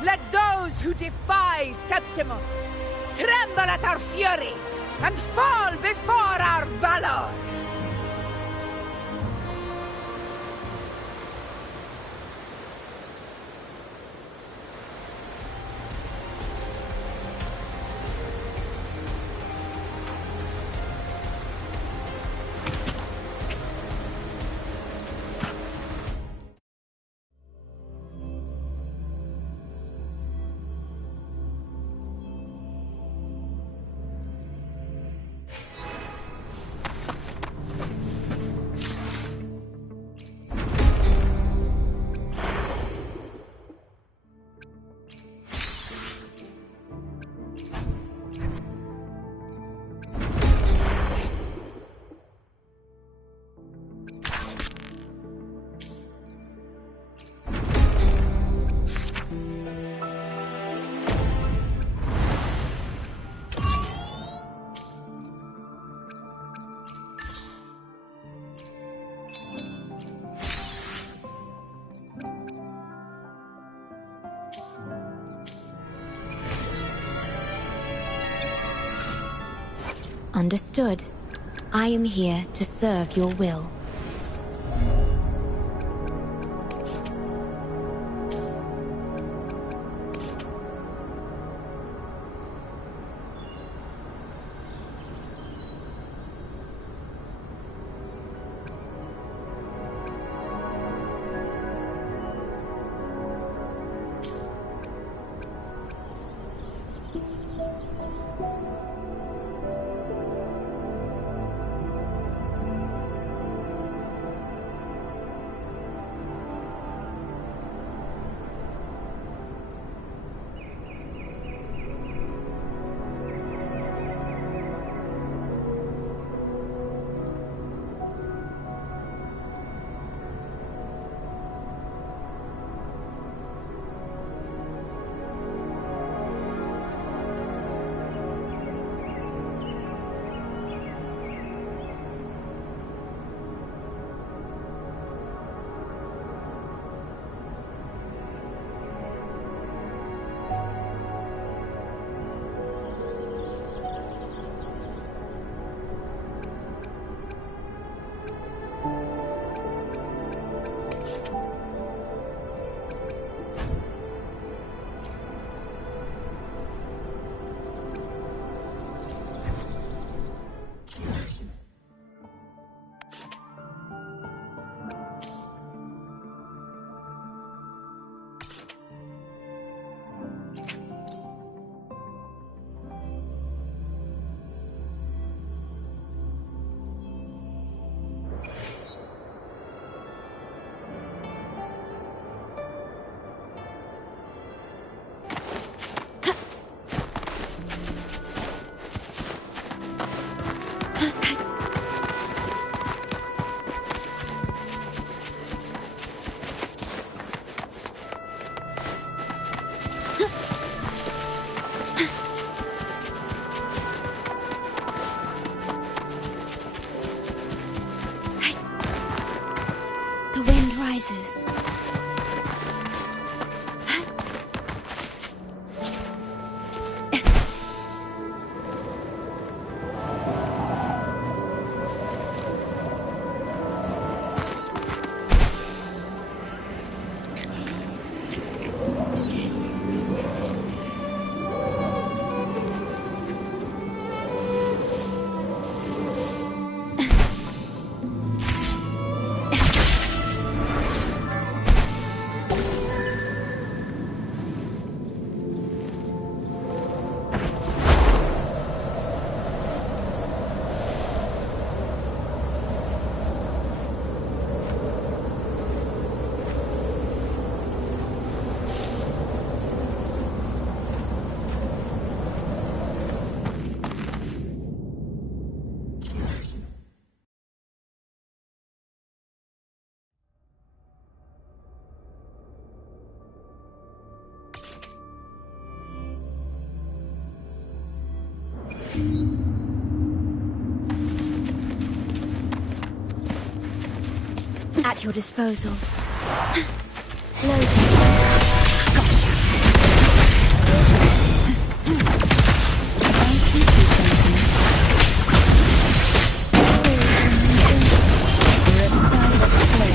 Let those who defy Septimont tremble at our fury and fall before our valor! Understood. I am here to serve your will. rises. At your disposal. Loading. Gotcha. Riptide's play.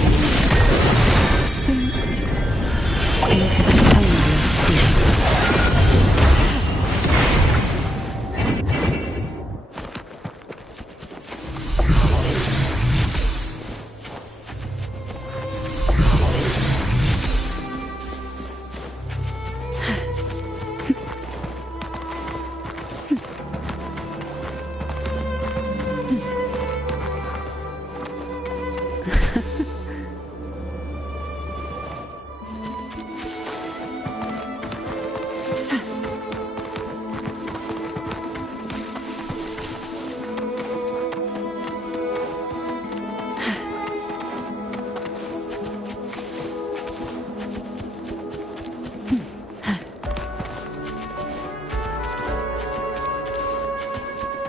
Sink into the endless deep.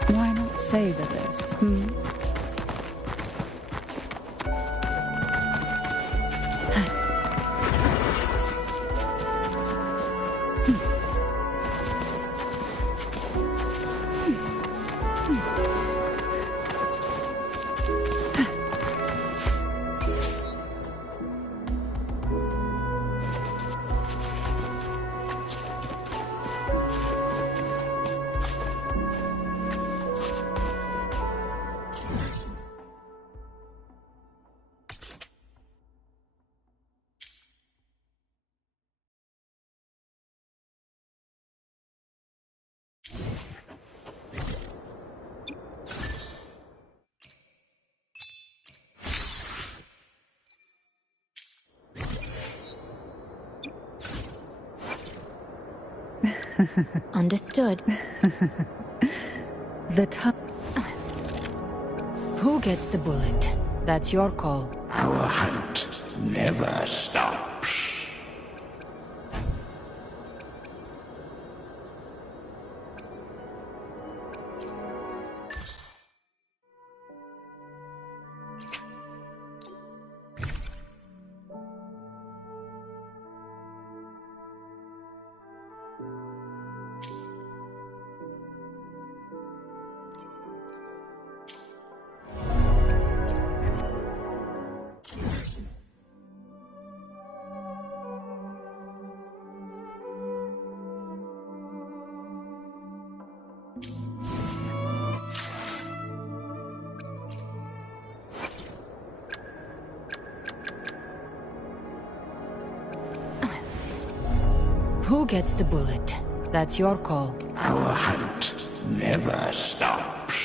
Why not savor this, Understood. The time. Who gets the bullet? That's your call. Our hunt never stops. Who gets the bullet? That's your call. Our hunt never stops.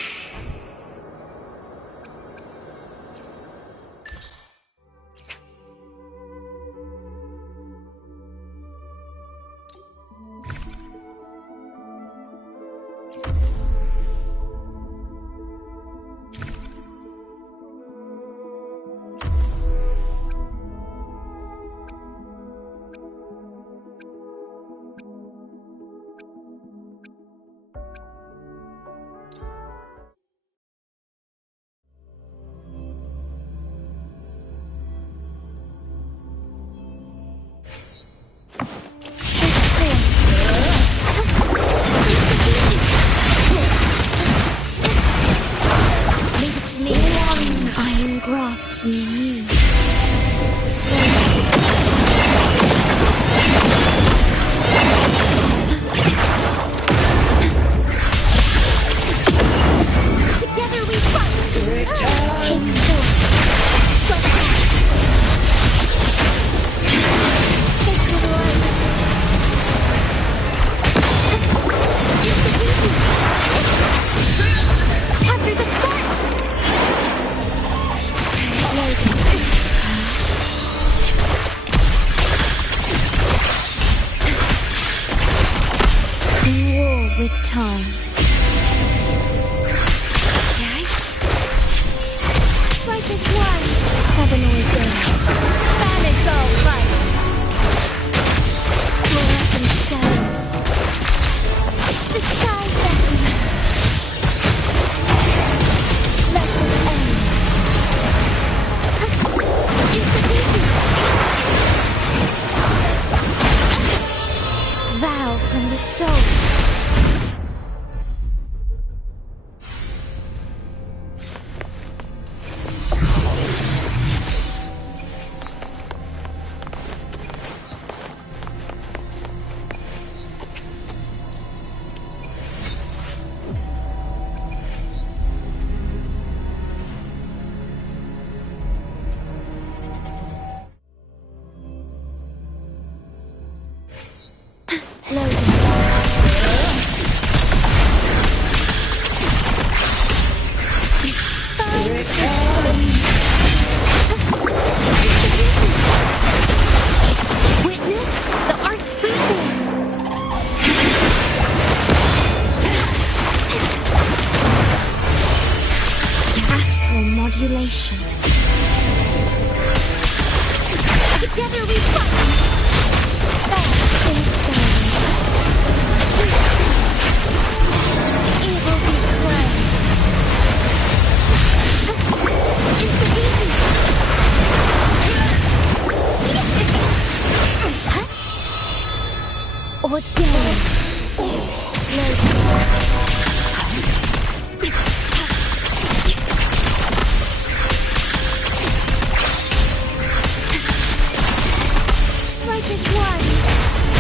Strike is one.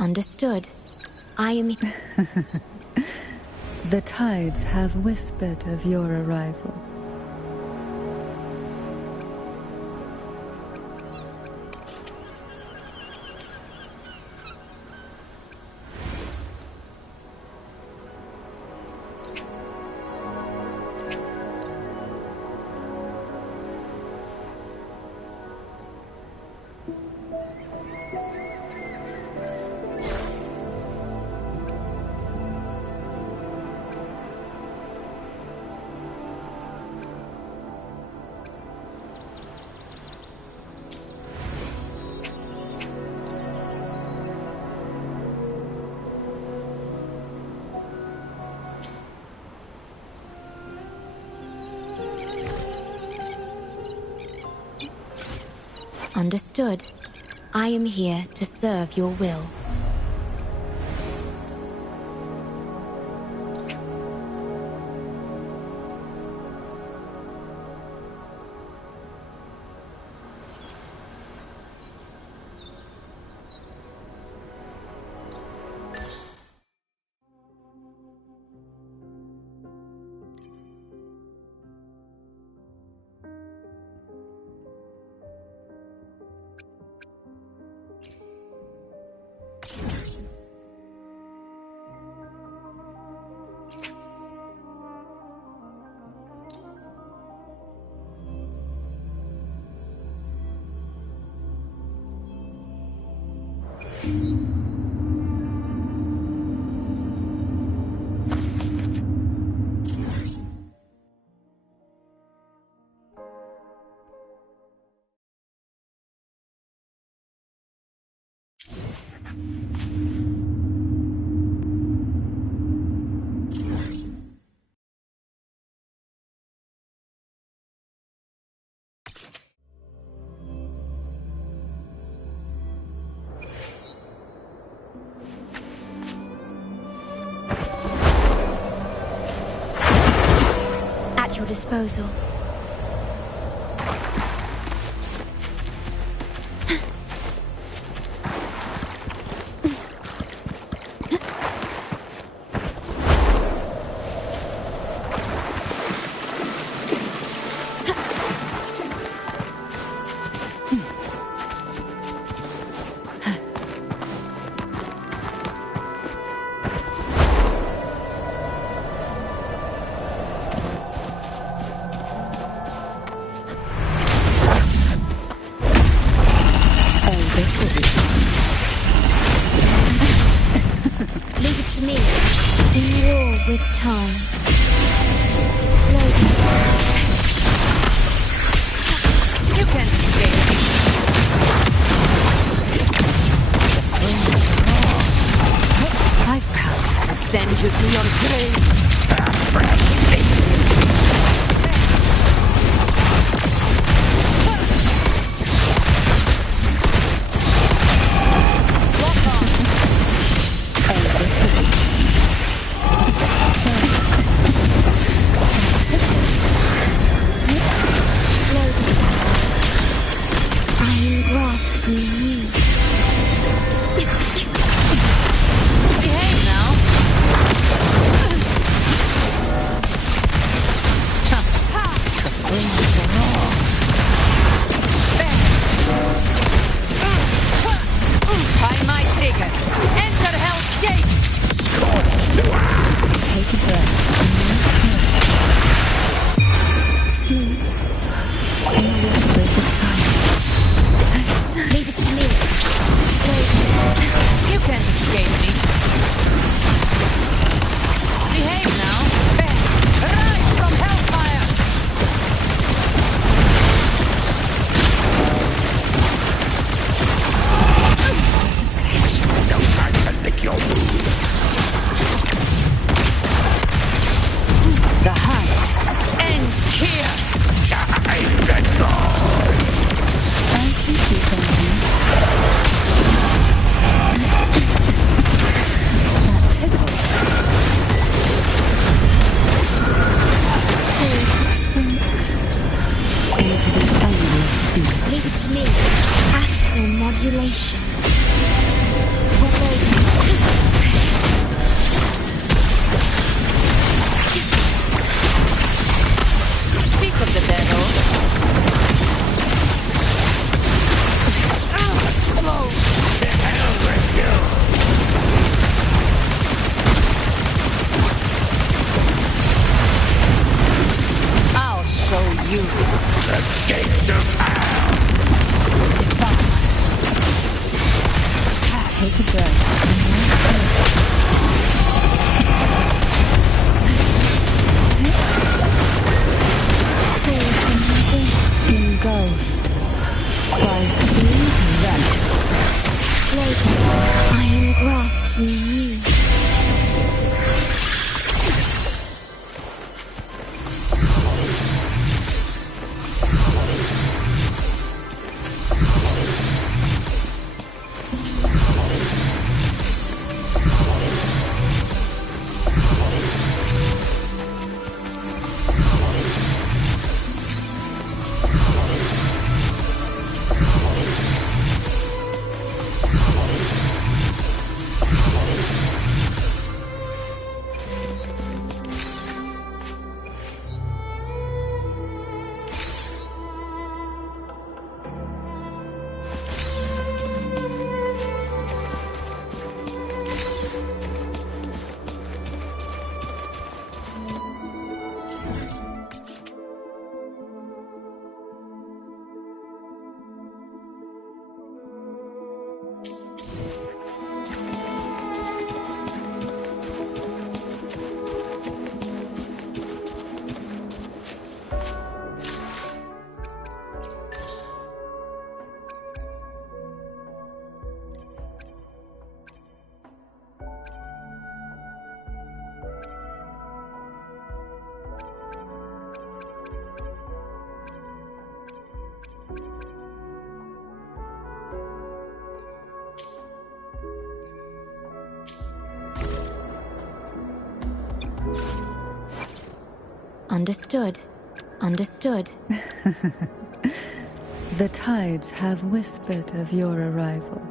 Understood. I am... The tides have whispered of your arrival. Understood. I am here to serve your will. At your disposal. Leave it to me. In war with time. You can't escape. I've come to send you to your grave. A fresh face. The gates of hell! Take a breath. Engulfed by seas venom. Like I engraft you new. Understood. Understood. The tides have whispered of your arrival.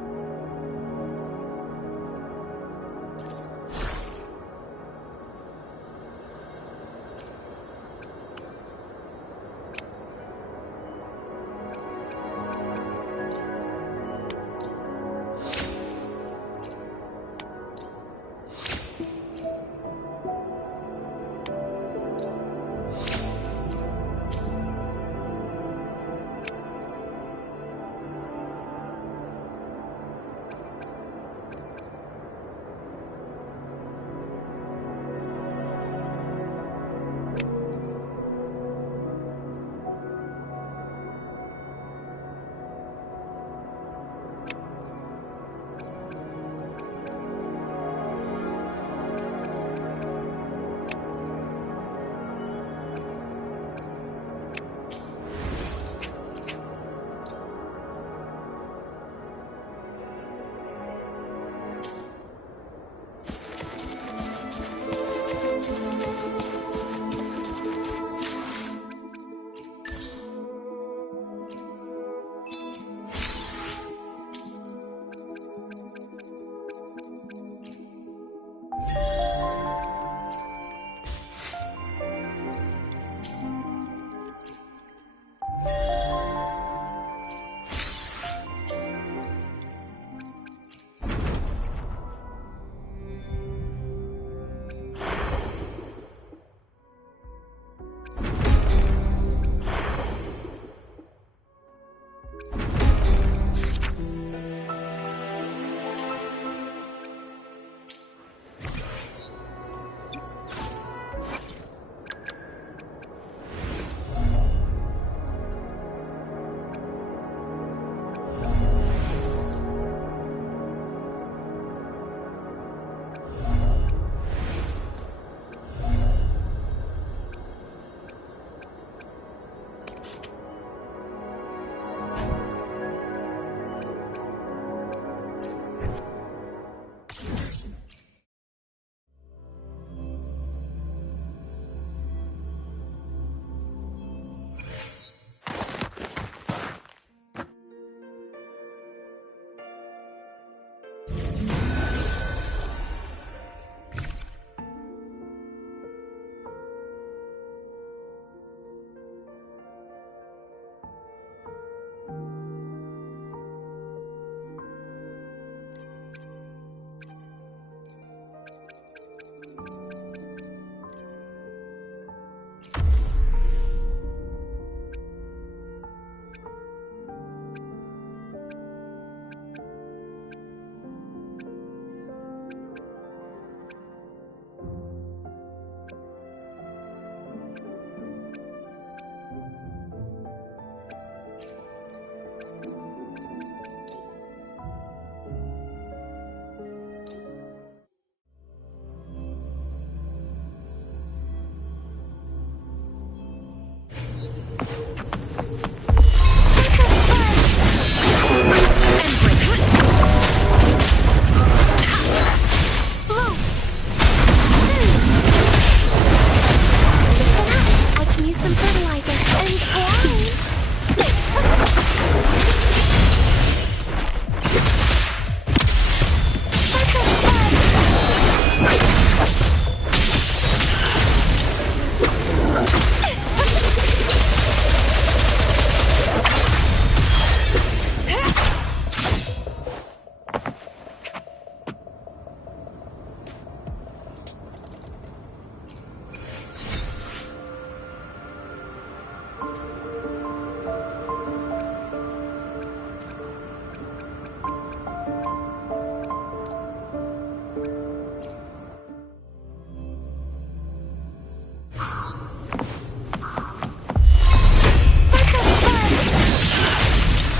I can use some fertilizer and twine.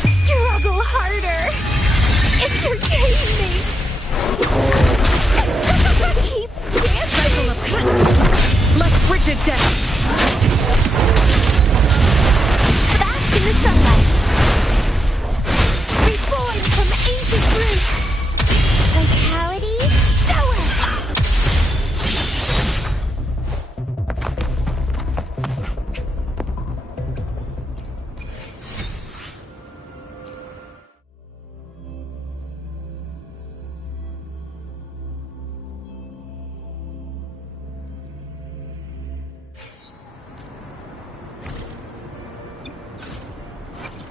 Struggle harder. Entertain me. Keep dancing. Let's bridge it down. Bask in the sunlight. Reborn from ancient roots. Vitality, sow it.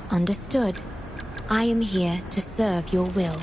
Understood. I am here to serve your will.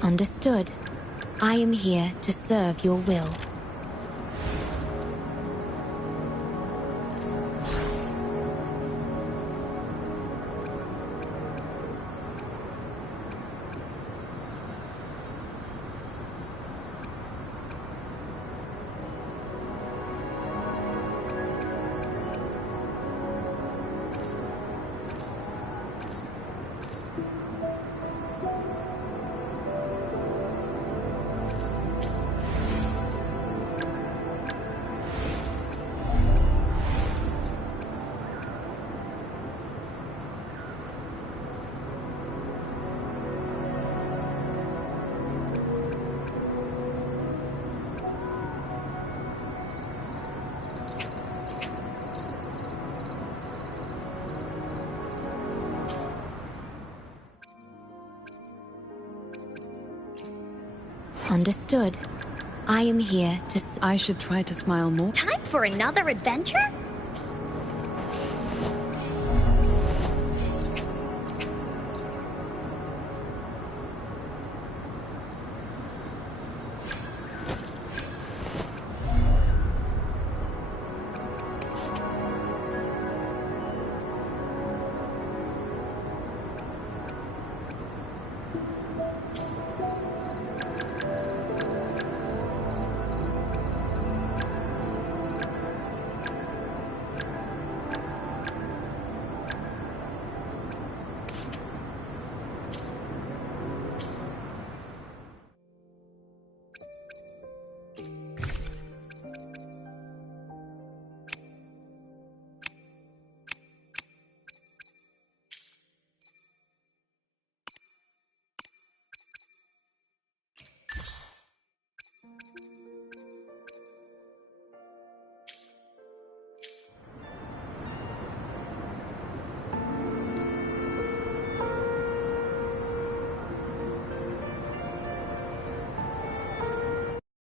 Understood. I am here to serve your will. Understood. I am here to I should try to smile more. Time for another adventure?